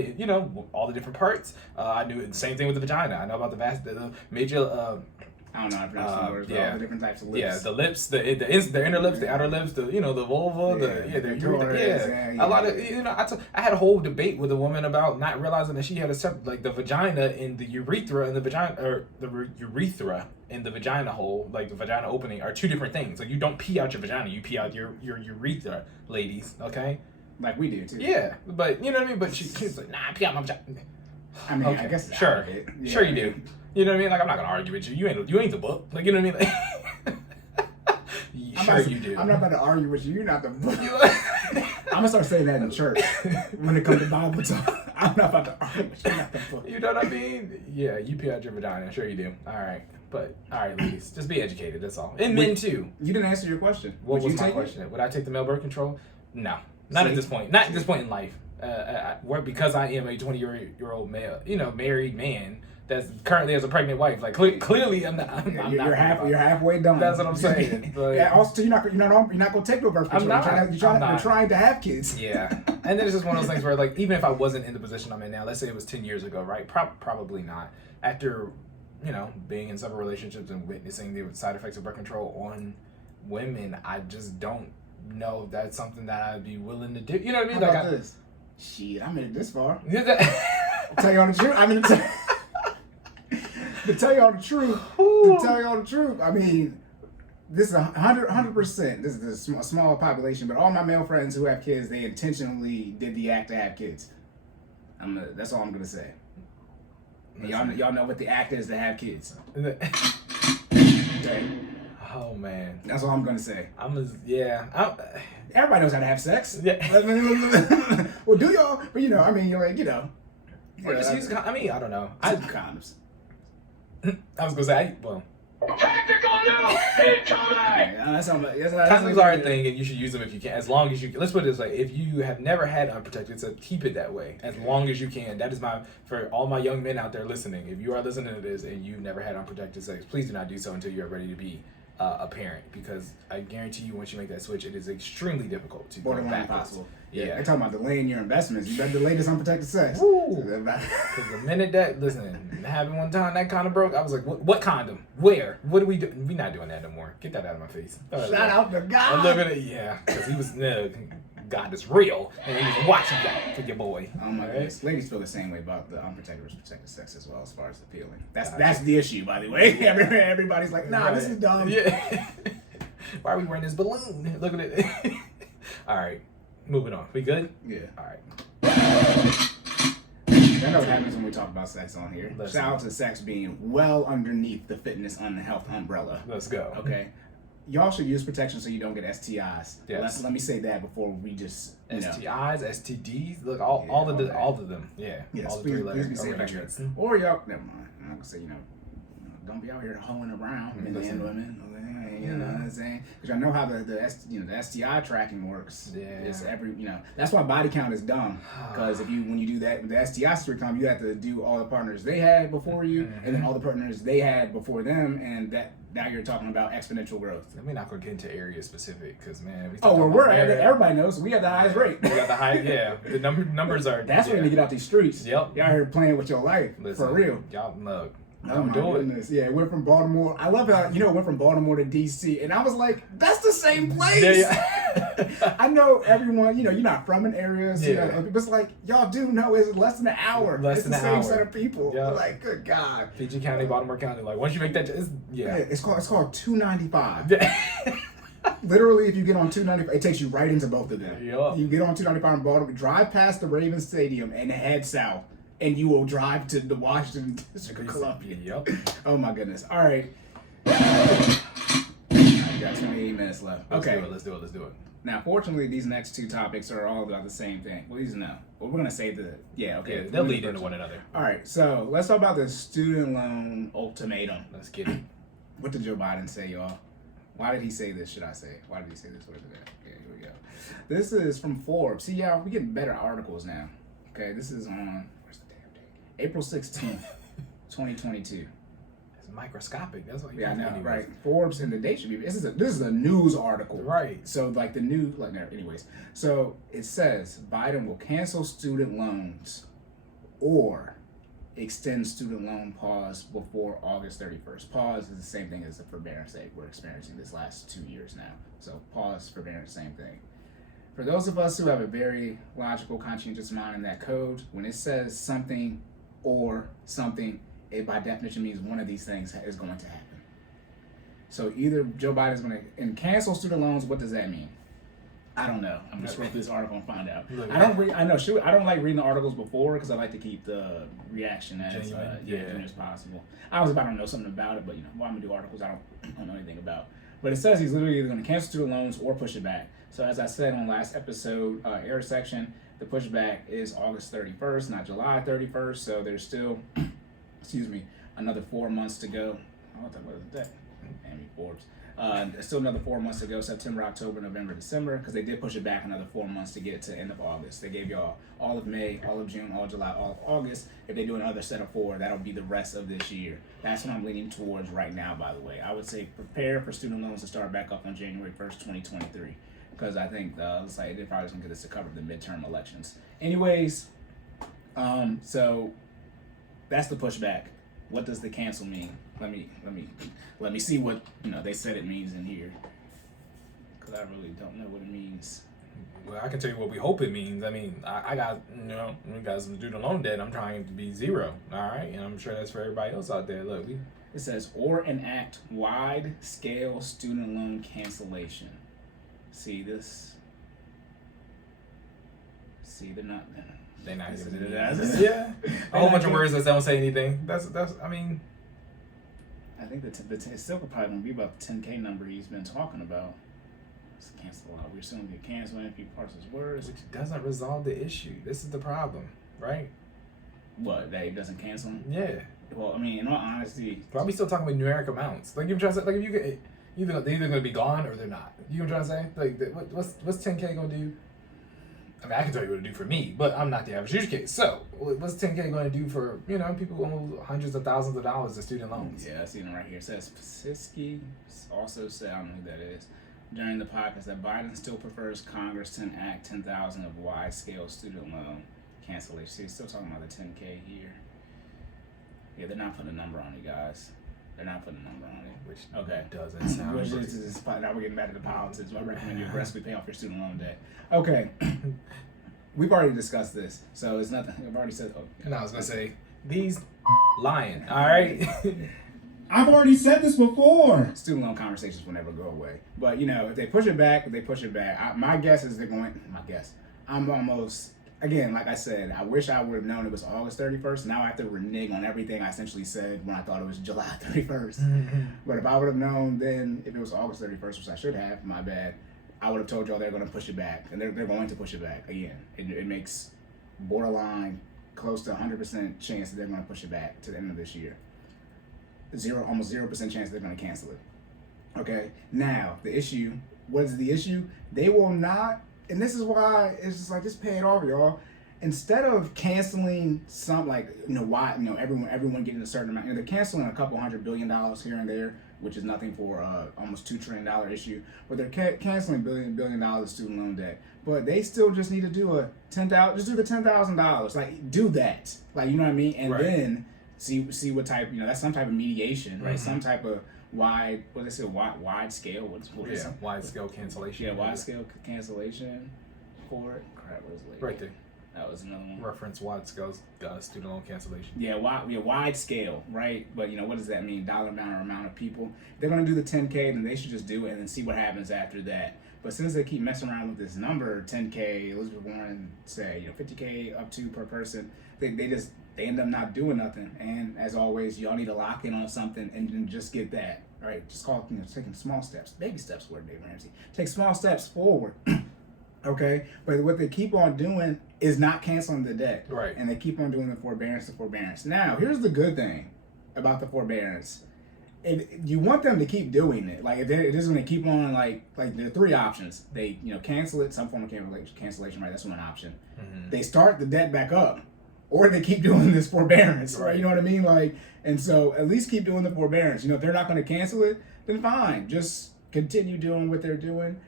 all the different parts. I knew the same thing with the vagina. I know about the major, I don't know how to pronounce the words, but all the different types of lips. Yeah, the lips, the inner lips, the outer lips, the vulva, a lot of I had a whole debate with a woman about not realizing that she had a separate, like the vagina and the urethra and the vagina, or the urethra and the vagina hole, like the vagina opening, are two different things. Like you don't pee out your vagina, you pee out your urethra, ladies. Okay. Like we do too. Yeah, but you know what I mean. But she's like, nah, I pee out my vagina. I mean, okay. I guess sure you do. You know what I mean? Like, I'm not gonna argue with you. You ain't the book. Like, you know what I mean? Like, you do. I'm not about to argue with you. You're not the book. I'm gonna start saying that in church when it comes to Bible talk. I'm not about to argue with you. You're not the book. You know what I mean? Yeah, you pee out your vagina. Sure you do. All right, ladies, just be educated. That's all. And men too. You didn't answer your question. What was my question? Would I take the male birth control? No, not at this point. Not at this point in life. because I am a 20-year-old male, married man that's currently has a pregnant wife. Like clearly, I'm not. I'm not You're halfway done. That's what I'm saying. But, yeah. Also, you're not gonna take no birth control. You're trying to have kids. Yeah. And then it's just one of those things where, like, even if I wasn't in the position I'm in now, let's say it was 10 years ago, right? Probably not. After, being in several relationships and witnessing the side effects of birth control on women, I just don't know if that's something that I'd be willing to do. You know what I mean? How Like, about this? Shit, I made it this far. I'll tell you all the truth. To tell you all the truth, I mean, this is 100%. This is a small population, but all my male friends who have kids, they intentionally did the act to have kids. That's all I'm gonna say. Y'all know what the act is to have kids. Okay. Oh man, that's all I'm gonna say. Everybody knows how to have sex. Yeah. Well, do y'all? But you're like, or just use. I don't know. Condoms. I was gonna say, Tactical nuke incoming! Condoms are a thing, and you should use them if you can, as long as you can. Let's put it this way: if you have never had unprotected sex, keep it that way as long as you can. That is for all my young men out there listening. If you are listening to this and you've never had unprotected sex, please do not do so until you are ready to be a parent, because I guarantee you, once you make that switch, it is extremely difficult to go borderline backwards. impossible. Yeah, they're talking about delaying your investments. You better delay this unprotected sex. Because the minute that happened one time, that condom broke, I was like, what condom? Where? What are we doing? We're not doing that no more. Get that out of my face. Shout out to God. I'm looking at because he was God is real, and he was watching out for your boy. Oh my goodness, ladies feel the same way about the unprotected versus protected sex as well, as far as the feeling. That's the issue, by the way. Everybody's like, nah, this is dumb. Yeah. Why are we wearing this balloon? Look at it. All right, moving on. We good? Yeah. All right. I know what happens when we talk about sex on here. Let's Shout out to sex being well underneath the fitness and health umbrella. Let's go. Okay. Y'all should use protection so you don't get STIs. Yes. Let me say that before we just STIs, STDs, look, all of them. Yeah. Yes, all the please, 3 letters. please be safe out here. Or y'all, never mind. I'm not gonna say don't be out here hoeing around, men and women. You know what I'm saying? Because I know how the STI tracking works. Yeah. It's that's why body count is dumb. Because when you do that with the STI streak you have to do all the partners they had before you, and then all the partners they had before them, and that now you're talking about exponential growth. We're not gonna get into area specific, because man. Everybody knows we have the highest rate. We got the highest. Yeah, the numbers are. That's when you get out these streets. Yep. Y'all here playing with your life. Listen, for real. Y'all look. Oh my goodness. Yeah, it went from Baltimore. I love how, it went from Baltimore to DC. And I was like, that's the same place. Yeah. I know everyone, you're not from an area. So but it's like, y'all do know it's less than an hour. It's the same set of people. Yep. Like, good God. PG County, Baltimore County. Like, once you make that, it's called 295. Literally, if you get on 295, it takes you right into both of them. Yep. You get on 295 in Baltimore, drive past the Ravens Stadium and head south. And you will drive to the Washington District of Columbia. Yep. Oh my goodness. All right. I got 28 minutes left. Let's do it. Now, fortunately, these next 2 topics are all about the same thing. Well, these no. Well, we're gonna say they'll lead into one another. All right. So let's talk about the student loan ultimatum. Let's get it. What did Joe Biden say, y'all? Why did he say this? Should I say it? Why did he say this? Where's it at? Okay, here we go. This is from Forbes. See, y'all, we getting better articles now. Okay, this is on. April 16th, 2022. It's microscopic. That's what. I know, right? Forbes and the date should be. This is a news article, right? So like the news, anyways. So it says Biden will cancel student loans or extend student loan pause before August 31st. Pause is the same thing as the forbearance that we're experiencing this last 2 years now. So pause, forbearance, same thing. For those of us who have a very logical, conscientious mind in that code, when it says something or something, it by definition means one of these things is going to happen. So either Joe Biden is going to cancel student loans. What does that mean? I don't know. I'm gonna scroll through this article and find out. I don't like reading the articles before because I like to keep the reaction as genuine as possible. I was about to know something about it, but I'm gonna do articles I don't know anything about. But it says he's literally either going to cancel student loans or push it back. So as I said on last episode, error section, the pushback is August 31st, not July 31st. So there's still, another 4 months to go. What was that? Amy Forbes. There's still another 4 months to go, September, October, November, December, because they did push it back another 4 months to get it to end of August. They gave y'all all of May, all of June, all of July, all of August. If they do another set of 4, that'll be the rest of this year. That's what I'm leaning towards right now, by the way. I would say prepare for student loans to start back up on January 1st, 2023, because I think it's like they're probably going to get this to cover the midterm elections. Anyways, so that's the pushback. What does the cancel mean? Let me see what they said it means in here, because I really don't know what it means. Well, I can tell you what we hope it means. I mean, I got we got some student loan debt. I'm trying to be 0. All right, and I'm sure that's for everybody else out there. Look, it says or enact wide scale student loan cancellation. See this? See, they're not giving it. Yeah, a whole bunch of words that don't say anything. That's. I mean, I think it's still probably gonna be about the 10K number he's been talking about. It's cancel out. We're assuming get canceling if he parses words. Which doesn't resolve the issue. This is the problem, right? What, that he doesn't cancel them? Yeah. Well, I mean, in all honesty, why are we still talking about numeric amounts? Like, you're trying to say, like, if you get they're either gonna be gone or they're not. You know what I'm trying to say? Like, what's 10K gonna do? I mean, I can tell you what to do for me, but I'm not the average use case. So, what's 10K going to do for, people who own hundreds of thousands of dollars in student loans? Yeah, I see them right here. It says Psiski also said, I don't know who that is, during the podcast that Biden still prefers Congress to enact 10,000 of wide-scale student loan cancellation. See, he's still talking about the 10K here. Yeah, they're not putting a number on it, guys. They're not putting a number on it. Which okay. Doesn't sound Which right. is now we're getting back to the politics. I recommend you aggressively pay off your student loan debt. Okay. We've already discussed this, so it's nothing. I've already said. Oh, no, I was gonna say these lying. All right. I've already said this before. Student loan conversations will never go away. But if they push it back, my guess is they're going. My guess. I'm almost. Again, like I said, I wish I would have known it was August 31st. Now I have to renege on everything I essentially said when I thought it was July 31st. Mm-hmm. But if I would have known then, if it was August 31st, which I should have, my bad, I would have told y'all they're going to push it back. And they're going to push it back again. It makes borderline close to 100% chance that they're going to push it back to the end of this year. Almost 0% chance they're going to cancel it. Okay, now the issue, what is the issue? They will not. And this is why it's just like, just pay it off, y'all. Instead of canceling some, everyone getting a certain amount, they're canceling a couple $100 billion here and there, which is nothing for almost $2 trillion issue. But they're canceling billion dollars of student loan debt. But they still just need to do just do the $10,000. Like, do that. Like, you know what I mean? And then see what type, that's some type of mediation, right? Mm-hmm. Some type of wide scale. What is it? Wide scale cancellation. Yeah, wide scale cancellation for it. Crap, what is it? Right there. That was another one. Reference wide scale student loan cancellation. Yeah, wide scale, right? But what does that mean? Dollar amount or amount of people. If they're gonna do the 10K, then they should just do it and then see what happens after that. But since they keep messing around with this number, 10K, Elizabeth Warren said, 50K up to per person, they end up not doing nothing. And as always, y'all need to lock in on something and then just get that, right? Just call it, taking small steps, baby steps for Dave Ramsey. Take small steps forward, okay? But what they keep on doing is not canceling the debt. Right. And they keep on doing the forbearance. Now, here's the good thing about the forbearance. If you want them to keep doing it, like if it is going to keep on, like there are 3 options. They cancel it, some form of cancellation, right? That's one option. Mm-hmm. They start the debt back up, or they keep doing this forbearance, right? You know what I mean? Like, and so at least keep doing the forbearance. If they're not going to cancel it, then fine, just continue doing what they're doing.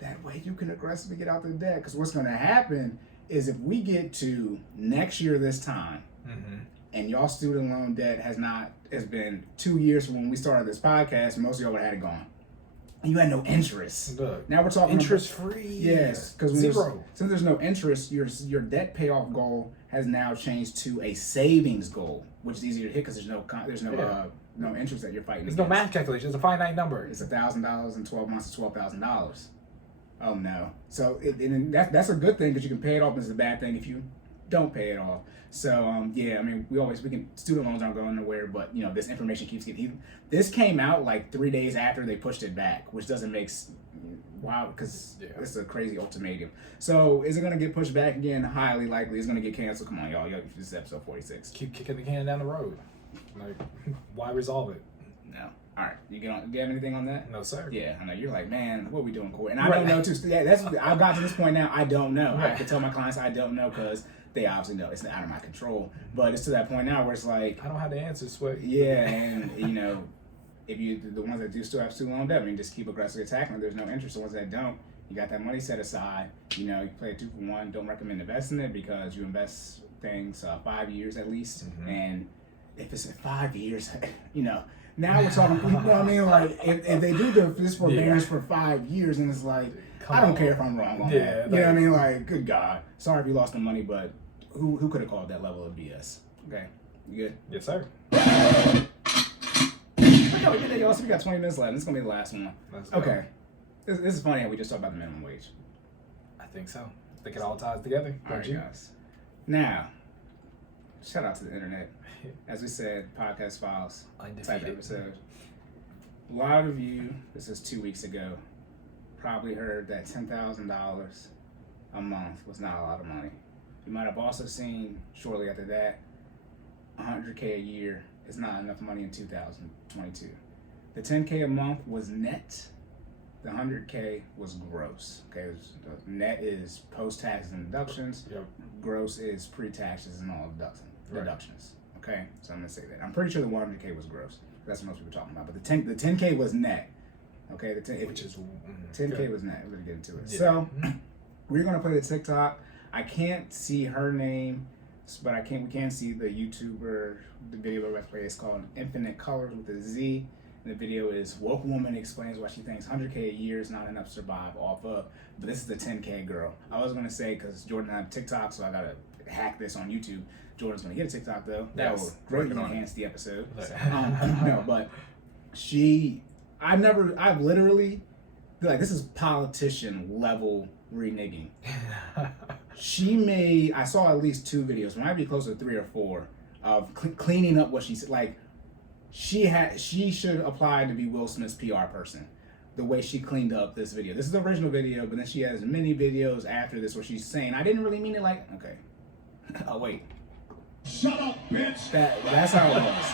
That way you can aggressively get out the debt. Because what's going to happen is if we get to next year this time, mm-hmm. and y'all student loan debt has been 2 years from when we started this podcast, most of y'all would have had it gone. And you had no interest. Look, now we're talking interest free. Yes, because since there's no interest, your debt payoff goal has now changed to a savings goal, which is easier to hit because there's no interest that you're fighting. There's no math calculation. It's a finite number. It's $1,000 in 12 months. It's $12,000. Oh no! So that's a good thing because you can pay it off. And it's a bad thing if you don't pay it off. So student loans aren't going nowhere, but this information keeps getting. This came out like 3 days after they pushed it back, which doesn't make because it's a crazy ultimatum. So is it going to get pushed back again? Highly likely. It's going to get canceled. Come on, y'all. This is episode 46. Keep kicking the can down the road. Like, why resolve it? No. All right, do you have anything on that? No, sir. Yeah, I know. You're like, man, what are we doing, Corey? And I don't know, too. Yeah, I've got to this point now, I don't know. I have to tell my clients I don't know because they obviously know it's out of my control. But it's to that point now where it's like... I don't have the answers, Sway. Yeah, and, if the ones that do still have student loan debt, just keep aggressively attacking them. There's no interest. The ones that don't, you got that money set aside. You play a 2-for-1. Don't recommend investing it because you invest things 5 years at least. Mm-hmm. And if it's 5 years, now we're talking, you know what I mean? Like, if they do this forbearance for 5 years, and it's like, I don't care if I'm wrong on that. You know what I mean? Like, good God. Sorry if you lost the money, but who could have called that level of BS? Okay? You good? Yes, sir. We did it, y'all. So we got 20 minutes left. This is going to be the last one. Okay. This is funny how we just talked about the minimum wage. I think so. I think it all ties together. All right, guys. Now, shout out to the internet. As we said, podcast files type episode. A lot of you, this is 2 weeks ago, probably heard that $10,000 a month was not a lot of money. You might have also seen shortly after that, $100K a year is not enough money in 2022. The 10K a month was net. The 100K was gross. Okay, net is post-taxes and deductions. Yep. Gross is pre-taxes and all deductions. Okay, so I'm gonna say that. I'm pretty sure the 100K was gross. That's what most people are talking about. But the 10K was net. Okay, which is 10K was net. We're gonna get into it. Yeah. So we're gonna play the TikTok. I can't see her name, but we can see the YouTuber. The video we're going to play is called Infinite Colors with a Z. And the video is woke woman explains why she thinks 100K a year is not enough to survive off of. But this is the 10K girl. I was going to say, because Jordan and I have TikTok, so I got to hack this on YouTube. Jordan's going to get a TikTok, though. That will greatly enhance the episode. So, no, but I've literally, like, this is politician level reneging. I saw at least 2 videos, might be close to 3 or 4, of cleaning up what she said. Like, she should apply to be Will Smith's PR person. The way she cleaned up this video. This is the original video, but then she has many videos after this where she's saying, I didn't really mean it like, okay. Oh, wait. Shut up, bitch. That's how it was.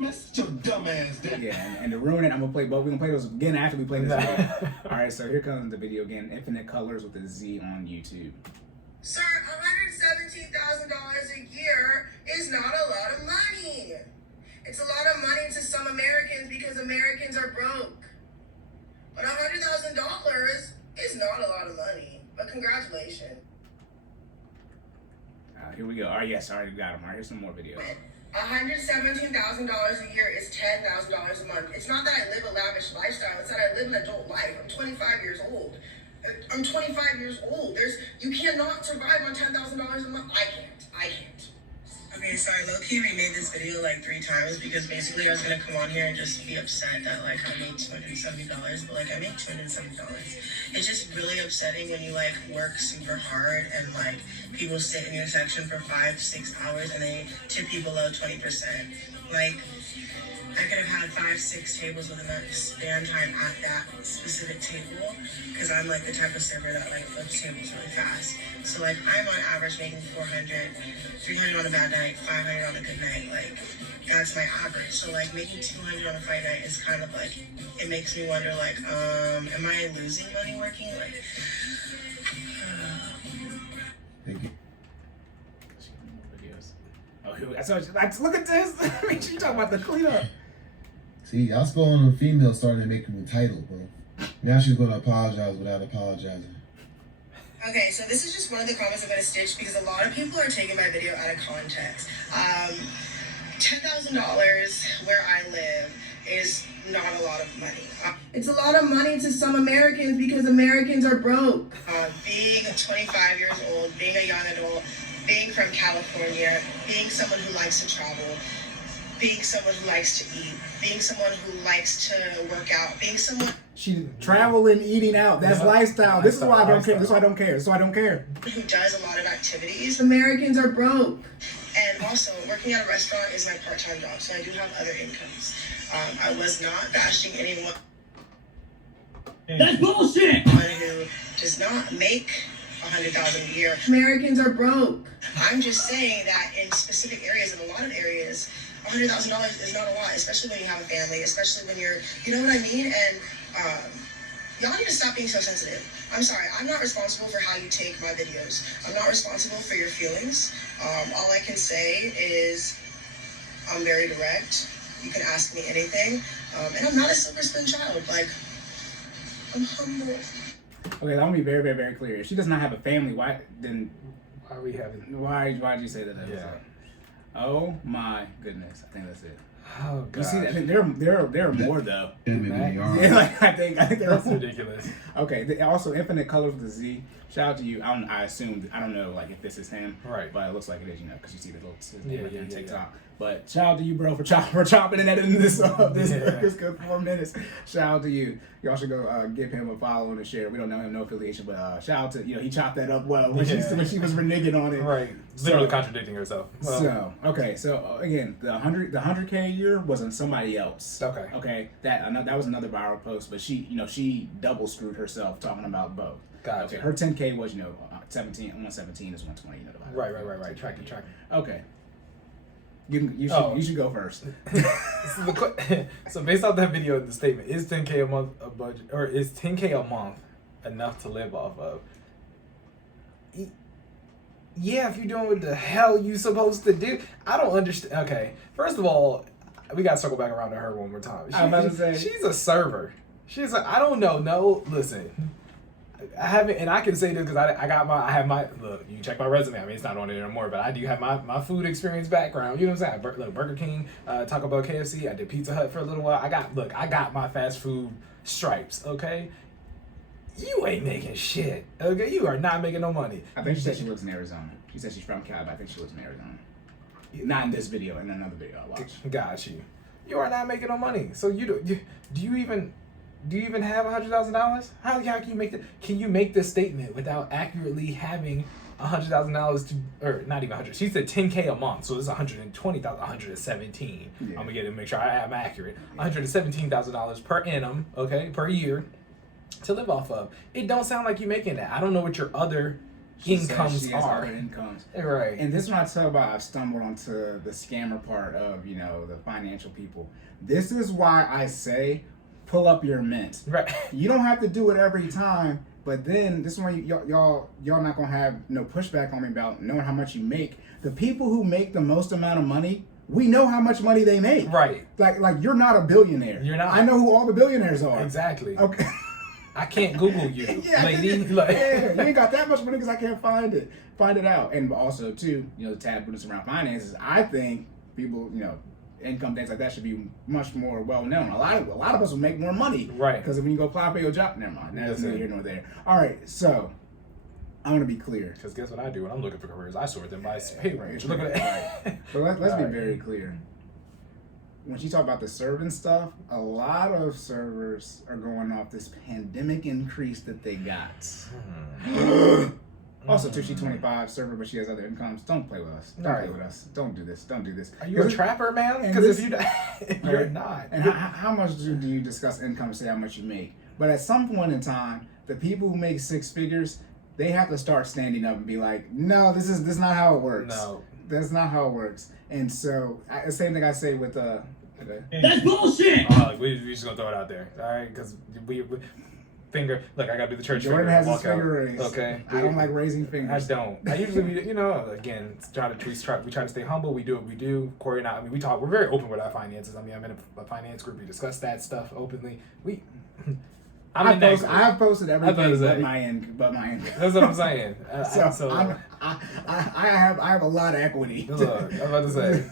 Mr. Your dumb ass down. Yeah, and to ruin it, we're gonna play those again after we play this video. Alright, so here comes the video again. Infinite Colors with a Z on YouTube. Sir, $117,000 a year is not a lot of money. It's a lot of money to some Americans because Americans are broke. But $100,000 is not a lot of money. But congratulations. Here we go. All right, yes, I already got them. All right, here's some more videos. $117,000 a year is $10,000 a month. It's not that I live a lavish lifestyle. It's that I live an adult life. I'm 25 years old. You cannot survive on $10,000 a month. I can't. Okay, sorry, low-key remade this video like 3 times because basically I was gonna come on here and just be upset that like I made $270, but like I made $270. It's just really upsetting when you like work super hard and like people sit in your section for 5-6 hours and they tip you below 20%. Like, I could have had 5-6 tables with enough stand time at that specific table because I'm like the type of server that like flips tables really fast. So like I'm on average making 400, 300 on a bad night, 500 on a good night. Like that's my average. So like making 200 on a fight night is kind of like, it makes me wonder like, am I losing money working? Like, Thank you. Oh, look at this. Make sure you talk about the cleanup. See, y'all spoke on a female starting to make him entitled, bro. Now she's gonna apologize without apologizing. okay, so this is just one of the comments I'm going to stitch because a lot of people are taking my video out of context. $10,000 where I live is not a lot of money. It's a lot of money to some Americans because Americans are broke. Being 25 years old, being a young adult, being from California, being someone who likes to travel, being someone who likes to eat, being someone who likes to work out, being someone... She traveling, eating out. That's lifestyle. This is why I don't care. This is why I don't care. This is why I don't care. Who does a lot of activities. Americans are broke. And also, working at a restaurant is my part-time job, so I do have other incomes. I was not bashing anyone. That's bullshit! Who does not make $100,000 a year. Americans are broke. I'm just saying that in specific areas, in a lot of areas, $100,000 is not a lot, especially when you have a family, especially when you're, you know what I mean? And y'all need to stop being so sensitive. I'm sorry, I'm not responsible for how you take my videos. I'm not responsible for your feelings. All I can say is I'm very direct. You can ask me anything. And I'm not a silver spoon child. Like, I'm humble. Okay, let me be very, very, very clear. If she does not have a family, why are we having? why did you say that? Yeah. Oh my goodness, I think that's it. Oh god. You see, I think there are more though. Maybe Yeah, like I think there are That's more. ridiculous. Okay, also Infinite Colors with the Z. Shout out to you. I assume I don't know like if this is him, Right. But it looks like it is, because you see the little Yeah, TikTok. But shout out to you, bro, for chopping and editing this this good 4 minutes. Shout out to you. Y'all should go give him a follow and a share. We don't know him, no affiliation, but shout out to he chopped that up well when she was reneging on it. Right. Literally contradicting herself. Well, So again, the 100K a year was on somebody else. Okay. Okay. That was another viral post, but she double screwed herself talking about both. Gotcha. Okay. Her 10K was 17. 117 is 120. Right. Tracking. Okay. You should go first. So based off that video, the statement is 10K a month a budget, or is 10K a month enough to live off of? Yeah, if you're doing what the hell you supposed to do, I don't understand. Okay, first of all, we gotta circle back around to her one more time. I'm about to say she's a server. I don't know. No, listen. I haven't, and I can say this because I have my look. You can check my resume. I mean, it's not on it anymore, but I do have my food experience background. You know what I'm saying? Burger King, Taco Bell, KFC. I did Pizza Hut for a little while. I got my fast food stripes. Okay, you ain't making shit. Okay, you are not making no money. I think she said she lives in Arizona. She said she's from Cali, but I think she lives in Arizona. Not in this video, in another video I watched. Got you. You are not making no money. So do you even have $100,000? How can you make that? Can you make this statement without accurately having $100,000 to, or not even 100? She said 10K a month, so it's 120,000, 117. Yeah. I'm gonna make sure I am accurate. $117,000 per annum, okay, per year, to live off of. It don't sound like you making that. I don't know what your other incomes she has are. other incomes. Right. And this is when I talk about I've stumbled onto the scammer part of the financial people. This is why I say pull up your mint. Right. You don't have to do it every time, but then this is when y'all not gonna have no pushback on me about knowing how much you make. The people who make the most amount of money, we know how much money they make. Right. Like you're not a billionaire. You're not. I know who all the billionaires are. Exactly. Okay. I can't Google you, Yeah, lady. Yeah, you ain't got that much money because I can't find it out. And also too, the taboo around finances. I think people, income things like that should be much more well known. A lot of us will make more money, Right? Because when you go apply for your job, never mind. That's neither here nor there. All right, so I want to be clear. Because guess what I do when I'm looking for careers? I sort them by pay range. Look at that. But let's be very clear. When she talk about the serving stuff, a lot of servers are going off this pandemic increase that they got. Also, too, she's 25 server, but she has other incomes. Don't play with us. Don't play with us. Don't do this. Don't do this. Are you a trapper, man? Because if you're not. And how much do you discuss income? Say how much you make. But at some point in time, the people who make six figures, they have to start standing up and be like, "No, this is not how it works. No, that's not how it works." And so, the same thing I say with That's bullshit! We just gonna throw it out there, all right? Because we finger. Look, I gotta do the church Jordan finger. has his Walk out. finger raised. Okay. I don't like raising fingers. I don't. I usually, again, we try to stay humble. We do what we do. Corey and I mean, we talk. We're very open with our finances. I mean, I'm in a finance group. We discuss that stuff openly. I have posted everything but my income. That's what I'm saying. I have a lot of equity. Look, I'm about to say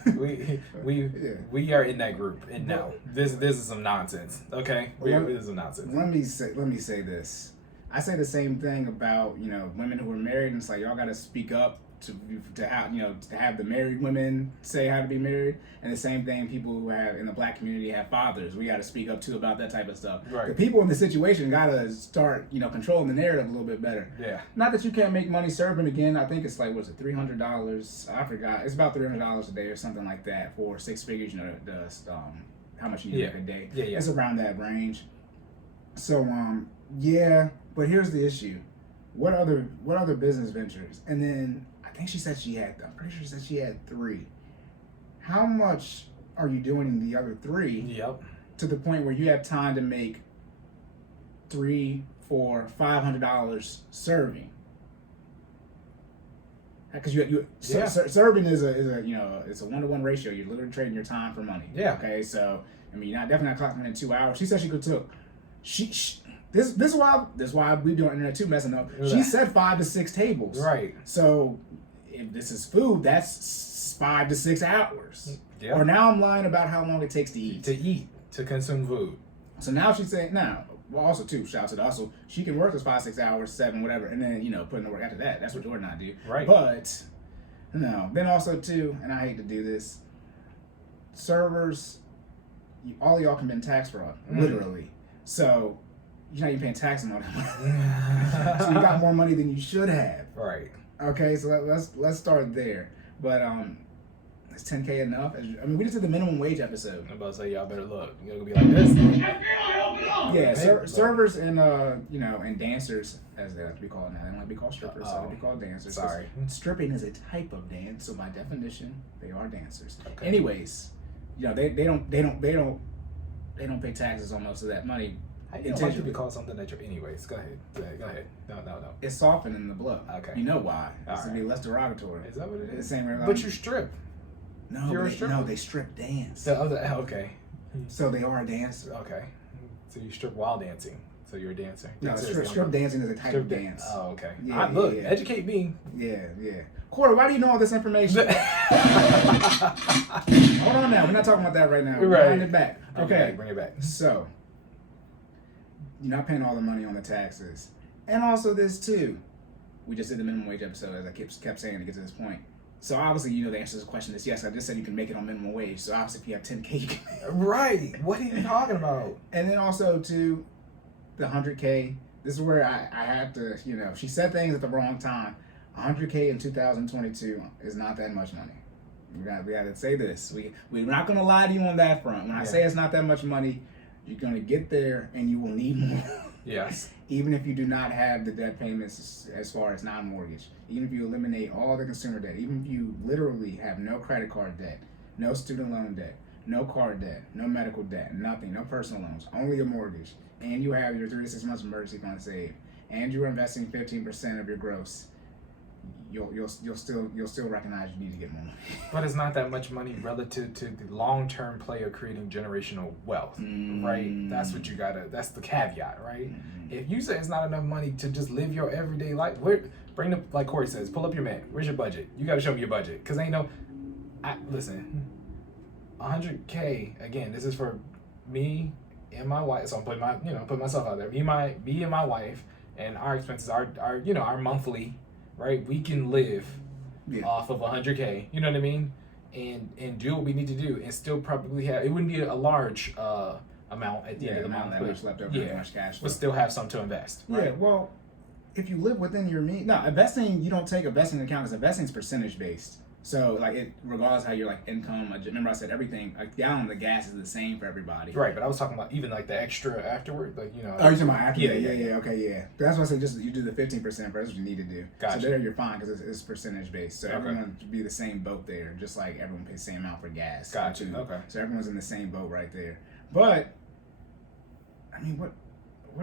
we are in that group, and no, this is some nonsense. Okay, this is some nonsense. Let me say this. I say the same thing about women who are married, and it's like y'all got to speak up to have the married women say how to be married, and the same thing people who have in the black community have fathers. We got to speak up too about that type of stuff. Right. The people in the situation got to start controlling the narrative a little bit better. Yeah. Not that you can't make money serving again. I think it's like what's it, $300? I forgot. It's about $300 a day or something like that for six figures. How much you make a day. Yeah. It's around that range. So yeah, but here's the issue. What other business ventures? And then I think she said I'm pretty sure she said she had 3. How much are you doing the other 3? Yep. To the point where you have time to make $300, $400, $500 serving. Because serving is a it's a 1-to-1 ratio. You're literally trading your time for money. Yeah. Okay. So I mean, you're not definitely not clocking in 2 hours. She said she could took. This is why we do on internet too messing up. She said 5 to 6 tables. Right. So if this is food, that's 5 to 6 hours. Yeah. Or now I'm lying about how long it takes to eat. To consume food. So now she's saying now. Well, also too, shout out to the hustle. She can work those 5, 6 hours, 7, whatever, and then put in the work after that. That's what Jordan and I do. Right. But no. Then also too, and I hate to do this. Servers, all of y'all can been tax fraud, literally. So you're not even paying tax on all that money. So you got more money than you should have. Right. Okay, so let's start there. But is 10K enough? I mean, we just did the minimum wage episode. I'm about to say y'all better look. You're gonna be like this. Yeah, servers and and dancers, as they like to be called now. They don't like to be called strippers, so they be called dancers. Sorry. Stripping is a type of dance, so by definition, they are dancers. Okay. Anyways, they don't pay taxes on most of that money. I don't like to be called something that you're. Anyways, go ahead. Go ahead. No. It's softening the blow. Okay. You know why? It's All to be less derogatory. Is that what it is? It's the same way. But you strip. No, they strip dance. Okay. So they are a dancer. Okay. So you strip while dancing. So you're a dancer. No, strip dancing is a type of dance. Oh, okay. Yeah, Look, yeah. educate me. Yeah. Corey, why do you know all this information? Hold on now. We're not talking about that right now. We're Right. bringing it back. Okay. Bring it back. So, you're not paying all the money on the taxes. And also this too. We just did the minimum wage episode, as I kept saying to get to this point. So obviously, the answer to this question is yes. I just said you can make it on minimum wage. So obviously, if you have 10K, you can. Right. What are you talking about? And then also too, the 100K. This is where I have to, she said things at the wrong time. 100K in 2022 is not that much money. We got to say this. We're not going to lie to you on that front. When I say it's not that much money, you're going to get there and you will need more. Yes. Even if you do not have the debt payments as far as non-mortgage, even if you eliminate all the consumer debt, even if you literally have no credit card debt, no student loan debt, no car debt, no medical debt, nothing, no personal loans, only a mortgage, and you have your 3 to 6 months emergency fund saved, and you're investing 15% of your gross, you'll still recognize you need to get more money. But it's not that much money relative to the long-term play of creating generational wealth, right? That's what you gotta. That's the caveat, right? If you say it's not enough money to just live your everyday life, like Corey says, pull up your man. Where's your budget? You gotta show me your budget, cause listen, 100K again. This is for me and my wife. So I'm put myself out there. Me and my wife, and our expenses are our monthly. Right, we can live off of 100K. You know what I mean, and do what we need to do, and still probably have. It wouldn't be a large amount at the end of the month, that much left over, that much cash flow. But still have some to invest. Right? Yeah, well, if you live within your means, no, investing, you don't take investing into account because investing is percentage based. So regardless how your income. Remember I said everything. A gallon of gas is the same for everybody. Right, but I was talking about even the extra afterward, Oh, you're talking about after? Yeah. Okay, yeah. That's why I say just you do the 15%. That's what you need to do. Gotcha. So there you're fine because it's percentage based. So everyone would be the same boat there, just like everyone pays the same amount for gas. Gotcha. Too. Okay. So everyone's in the same boat right there. But I mean, what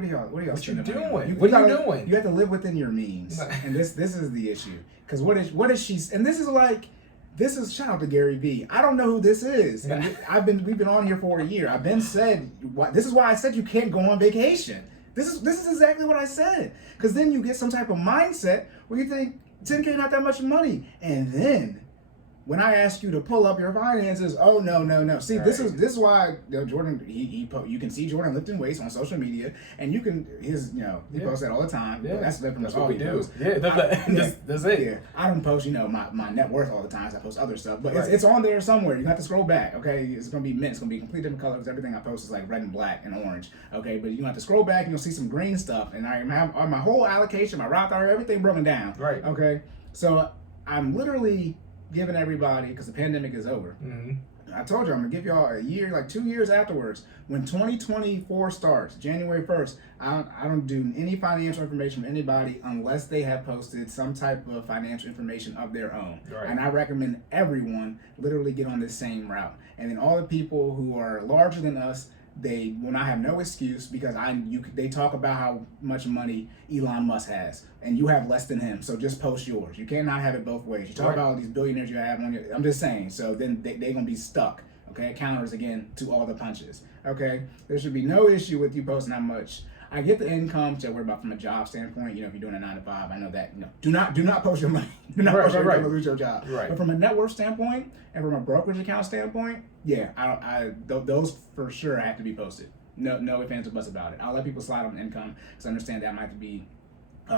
are y'all? What are you doing? What are you doing? You have to live within your means, and this is the issue. Because what is she? And this is shout out to Gary Vee. I don't know who this is. And we've been on here for a year. I've been said this is why I said you can't go on vacation. This is exactly what I said. Because then you get some type of mindset where you think 10K not that much money, and then when I ask you to pull up your finances, oh no. See, this is why Jordan you can see Jordan lifting weights on social media, and you can he posts that all the time. Yeah, that's what we do. Posts. Yeah, that's it. Yeah, I don't post my net worth all the time. So I post other stuff, but it's on there somewhere. You have to scroll back. Okay, it's gonna be mint. It's gonna be a completely different color because everything I post is like red and black and orange. Okay, but you have to scroll back and you'll see some green stuff, and I have my whole allocation, my Roth IRA, everything broken down. Right. Okay, so I'm literally giving everybody, because the pandemic is over. I told you I'm gonna give y'all a year, like 2 years afterwards, when 2024 starts, January 1st. I don't do any financial information from anybody unless they have posted some type of financial information of their own. Right. And I recommend everyone literally get on this same route. And then all the people who are larger than us, they will not have no excuse, because they talk about how much money Elon Musk has, and you have less than him. So just post yours. You cannot have it both ways. You talk about all these billionaires you have on your. I'm just saying. So then they're gonna be stuck. Okay, counters again to all the punches. Okay, there should be no issue with you posting that much. I get the income to worry about from a job standpoint. You know, if you're doing a 9 to 5, I know that. You know, do not post your money. Do not post your income to lose your job. Right. But from a net worth standpoint and from a brokerage account standpoint, yeah, those for sure have to be posted. No ifs, ands, or buts about it. I'll let people slide on income because I understand that might be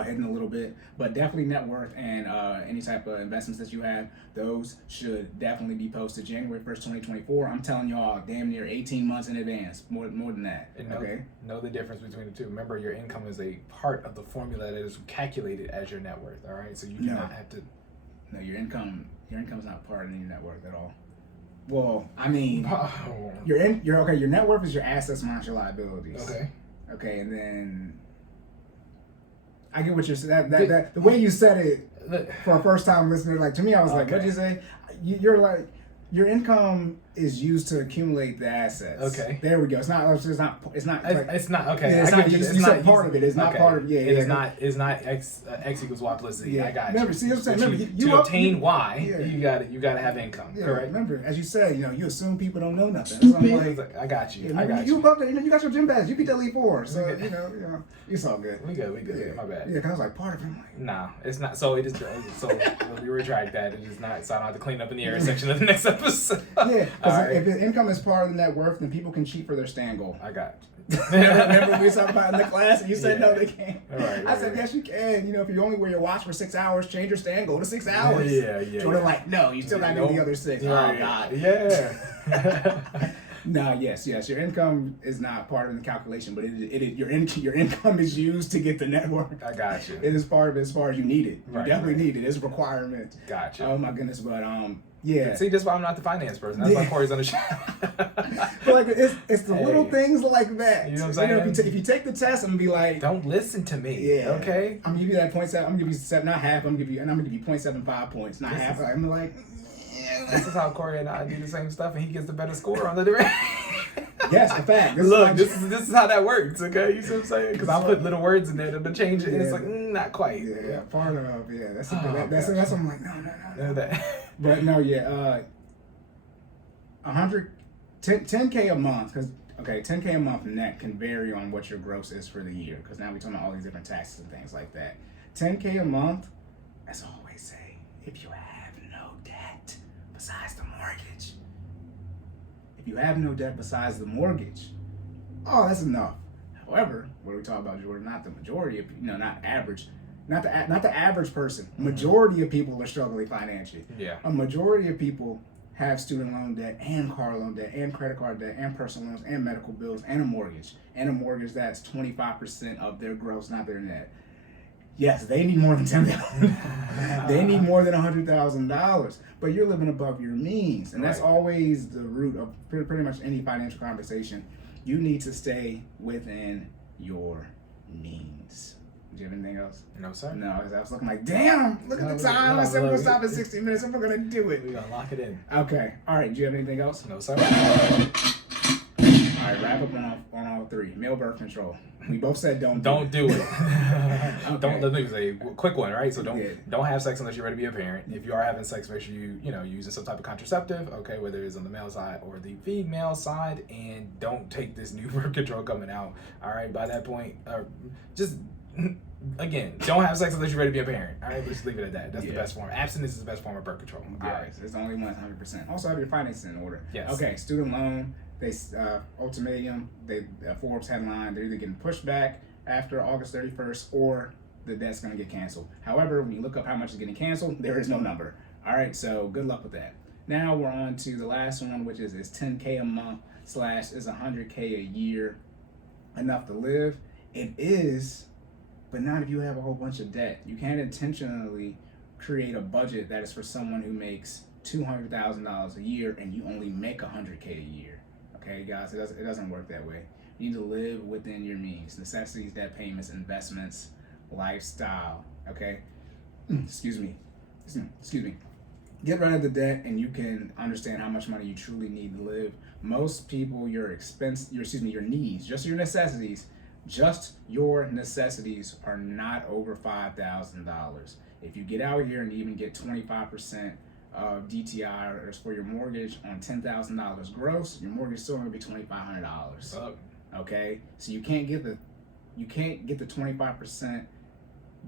hidden a little bit, but definitely net worth and any type of investments that you have, those should definitely be posted January 1st, 2024. I'm telling y'all, damn near 18 months in advance, more than that. And okay. Know the difference between the two. Remember, your income is a part of the formula that is calculated as your net worth. All right, so you do not have to. No, your income is not part of your net worth at all. Well, I mean, your net worth is your assets minus your liabilities. Okay, and then I get what you're saying. That the way you said it for a first time listener, like to me, I was like, what'd you say? You're like, your income is used to accumulate the assets. Okay. There we go. It's not okay. Yeah, it's not. You said part of it. It's not part of it. It is not. It's not x equals y plus z. Yeah. I got you. Remember, see what I'm saying? Remember, to obtain y, you got to have income. Yeah, correct. Remember, as you said, you assume people don't know nothing. That's what I'm like, I got you. Yeah, I got you. you. Up there, you got your gym badge. You beat the Elite Four, so it's all good. We good. Yeah. My bad. Yeah, because I was like part of it. I'm like, nah, it's not. So it is. So we retract that. It is not. So I don't have to clean up in the area section of the next episode. Yeah, because if the income is part of the net worth, then people can cheat for their stand goal. I got you. Remember we talked about in the class, and you said no, they can't. Right, I said yes, you can. If you only wear your watch for 6 hours, change your stand goal to 6 hours. Yeah. Jordan like, no, you still got to do the other 6. Yeah, oh God. Yeah. No, yes. Your income is not part of the calculation, but your income is used to get the net worth. I got you. It is part of it as far as you need it. You definitely need it. It's a requirement. Gotcha. Oh my goodness, but yeah. See, that's why I'm not the finance person. That's why Corey's on the show. But like it's the little things like that. You know what I'm saying? If you take the test, I'm gonna be like, don't listen to me. Yeah. Okay. I'm gonna give you that 0.7. I'm gonna give you 7, not half. I'm gonna give you 0.75 points, not half. I'm like. This is how Cory and I do the same stuff, and he gets the better score on the direct. Yes, in fact. This is how that works. Okay, you see what I'm saying? Because I'll put little words in there to change it, and it's like not quite. Yeah, part of that's what I'm like. No. But no, 10K a month, because 10K a month net can vary on what your gross is for the year, because now we're talking about all these different taxes and things like that. 10K a month, as I always say, if you have no debt besides the mortgage. If you have no debt besides the mortgage, that's enough. However, what are we talking about, Jordan? Not the majority of not average. Not the average person. Majority of people are struggling financially. Yeah. A majority of people have student loan debt and car loan debt and credit card debt and personal loans and medical bills and a mortgage. And a mortgage that's 25% of their gross, not their net. Yes, they need more than $10,000. They need more than $100,000. But you're living above your means. And that's always the root of pretty much any financial conversation. You need to stay within your means. Do you have anything else? No, sir. No, I was looking like, damn, look at the time. I said we're going to stop at 60 minutes and we're going to do it. We're going to lock it in. Okay. All right. Do you have anything else? No, sir. All right. Wrap up on all 3. Male birth control. We both said don't do it. Okay. Don't let me say quick one, right? So don't have sex unless you're ready to be a parent. If you are having sex, make sure you're using some type of contraceptive, okay, whether it's on the male side or the female side, and don't take this new birth control coming out. All right, by that point, just again, don't have sex unless you're ready to be a parent. All right, let's leave it at that. That's the best form. Abstinence is the best form of birth control. All right, it's the only one 100%. Also have your finances in order. Yes. Okay, student loan. They ultimatum. Forbes headline. They're either getting pushed back after August 31st or the debt's going to get canceled. However, when you look up how much is getting canceled, there is no number. All right, so good luck with that. Now we're on to the last one, which is 10K a month / is 100K a year enough to live? It is, but not if you have a whole bunch of debt. You can't intentionally create a budget that is for someone who makes $200,000 a year and you only make $100K a year. Okay, guys, it doesn't work that way. You need to live within your means: necessities, debt payments, investments, lifestyle. Okay, excuse me. Get rid of the debt, and you can understand how much money you truly need to live. Most people, your needs, just your necessities are not over $5,000. If you get out here and even get 25% of DTI or for your mortgage on $10,000 gross, your mortgage is still going to be $2,500. Okay, so you can't get the 25%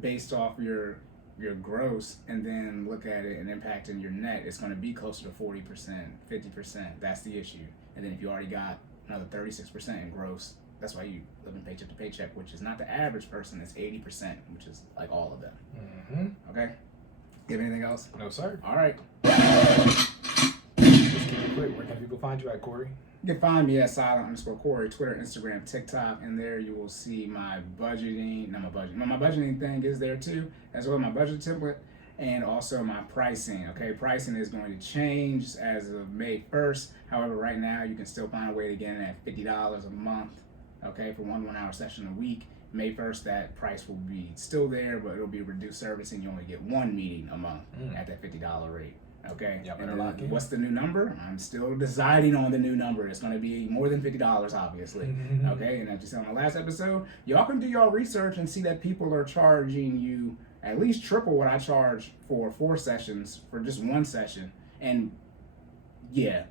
based off your gross and then look at it and impact in your net. It's going to be closer to 40%, 50%. That's the issue. And then if you already got another 36% in gross, that's why you live in paycheck to paycheck, which is not the average person. It's 80%, which is like all of them. Okay. You have anything else? No, sir. All right. Let's keep it quick. Where can people find you at, Corey? You can find me at silent_Cory, Twitter, Instagram, TikTok, and there you will see my budgeting. My budgeting thing is there too, as well as my budget template, and also my pricing. Okay, pricing is going to change as of May 1st. However, right now you can still find a way to get in at $50 a month. Okay, for one 1-hour session a week. May 1st, that price will be still there, but it'll be reduced service, and you only get one meeting a month at that $50 rate. Okay, and what's the new number? I'm still deciding on the new number. It's going to be more than $50, obviously. Okay, and as you said on the last episode, y'all can do y'all research and see that people are charging you at least triple what I charge for 4 sessions for just one session. And yeah.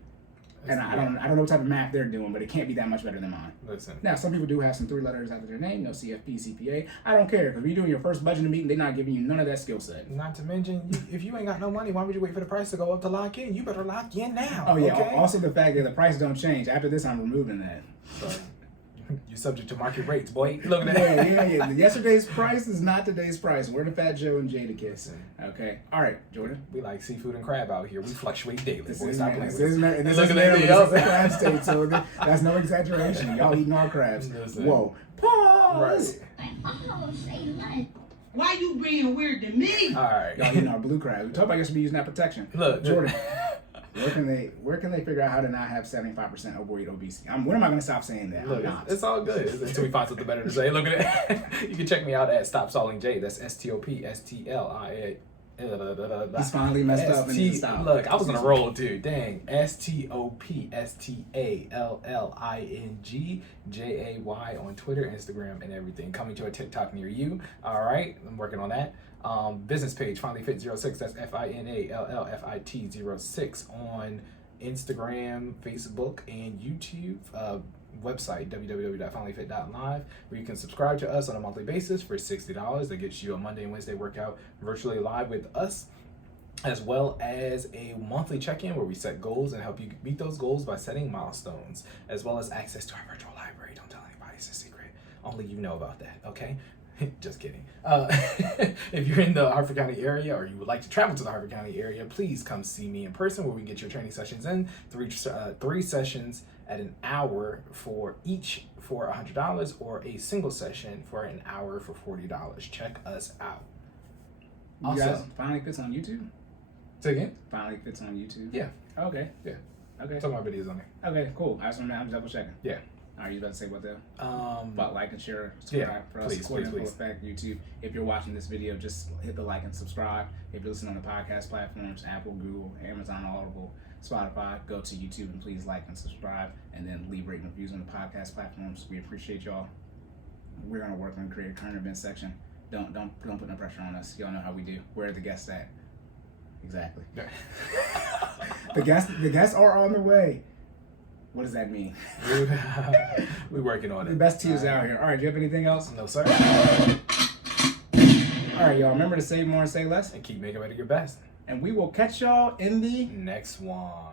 And I don't know what type of math they're doing, but it can't be that much better than mine. Listen. Now, some people do have some 3 letters after their name, no CFP, CPA. I don't care, because if you're doing your first budgeting meeting, they're not giving you none of that skill set. Not to mention, if you ain't got no money, why would you wait for the price to go up to lock in? You better lock in now. Oh, yeah. Okay? Also, the fact that the price don't change. After this, I'm removing that. You're subject to market rates, boy. Look at that. Yeah. Yesterday's price is not today's price. We're the Fat Joe and Jadakiss. Okay. All right, Jordan. We like seafood and crab out here. We fluctuate daily. This Boy, is stop playing with us. a crab state, so that's no exaggeration. Y'all eating our crabs. Listen. Whoa. Pause. Right. Why you being weird to me? All right. Y'all eating our blue crabs. We talked about you should be using that protection. Look, Jordan. Where can they figure out how to not have 75% overweight obesity? When am I going to stop saying that? Look, it's all good until we find something better to say. Look at it. You can check me out at Stop Stalling J. That's STOPSTLIA. He's finally messed up and he stopped. Look, I was on a roll too. Dang. STOPSTALLINGJAY on Twitter, Instagram, and everything. Coming to a TikTok near you. All right, I'm working on that. Business page, FinallyFit06. That's FINALLFIT06 on Instagram, Facebook, and YouTube. Website, www.finallyfit.live, where you can subscribe to us on a monthly basis for $60. That gets you a Monday and Wednesday workout virtually live with us, as well as a monthly check-in where we set goals and help you meet those goals by setting milestones, as well as access to our virtual library. Don't tell anybody, it's a secret. Only you know about that, okay? Just kidding. If you're in the Harford County area or you would like to travel to the Harford County area, please come see me in person where we get your training sessions in. 3 sessions at an hour for each for $100, or a single session for an hour for $40. Check us out. You guys, FinallyFit's on YouTube? Say again? FinallyFit's on YouTube? Yeah. Okay. Yeah. Okay. Some of my videos on there. Okay, cool. I'm double checking. Yeah. Are you about to say what though? About like and share, subscribe for us. Please. Effect, YouTube. If you're watching this video, just hit the like and subscribe. If you're listening on the podcast platforms, Apple, Google, Amazon, Audible, Spotify, go to YouTube and please like and subscribe, and then leave rating reviews on the podcast platforms. We appreciate y'all. We're gonna work on creating a current event section. Don't put no pressure on us. Y'all know how we do. Where are the guests at? Exactly. The guests are on the way. What does that mean? We're working on it. The best tea is out here. All right, do you have anything else? No, sir. All right, y'all. Remember to save more and say less. And keep making it your best. And we will catch y'all in the next one.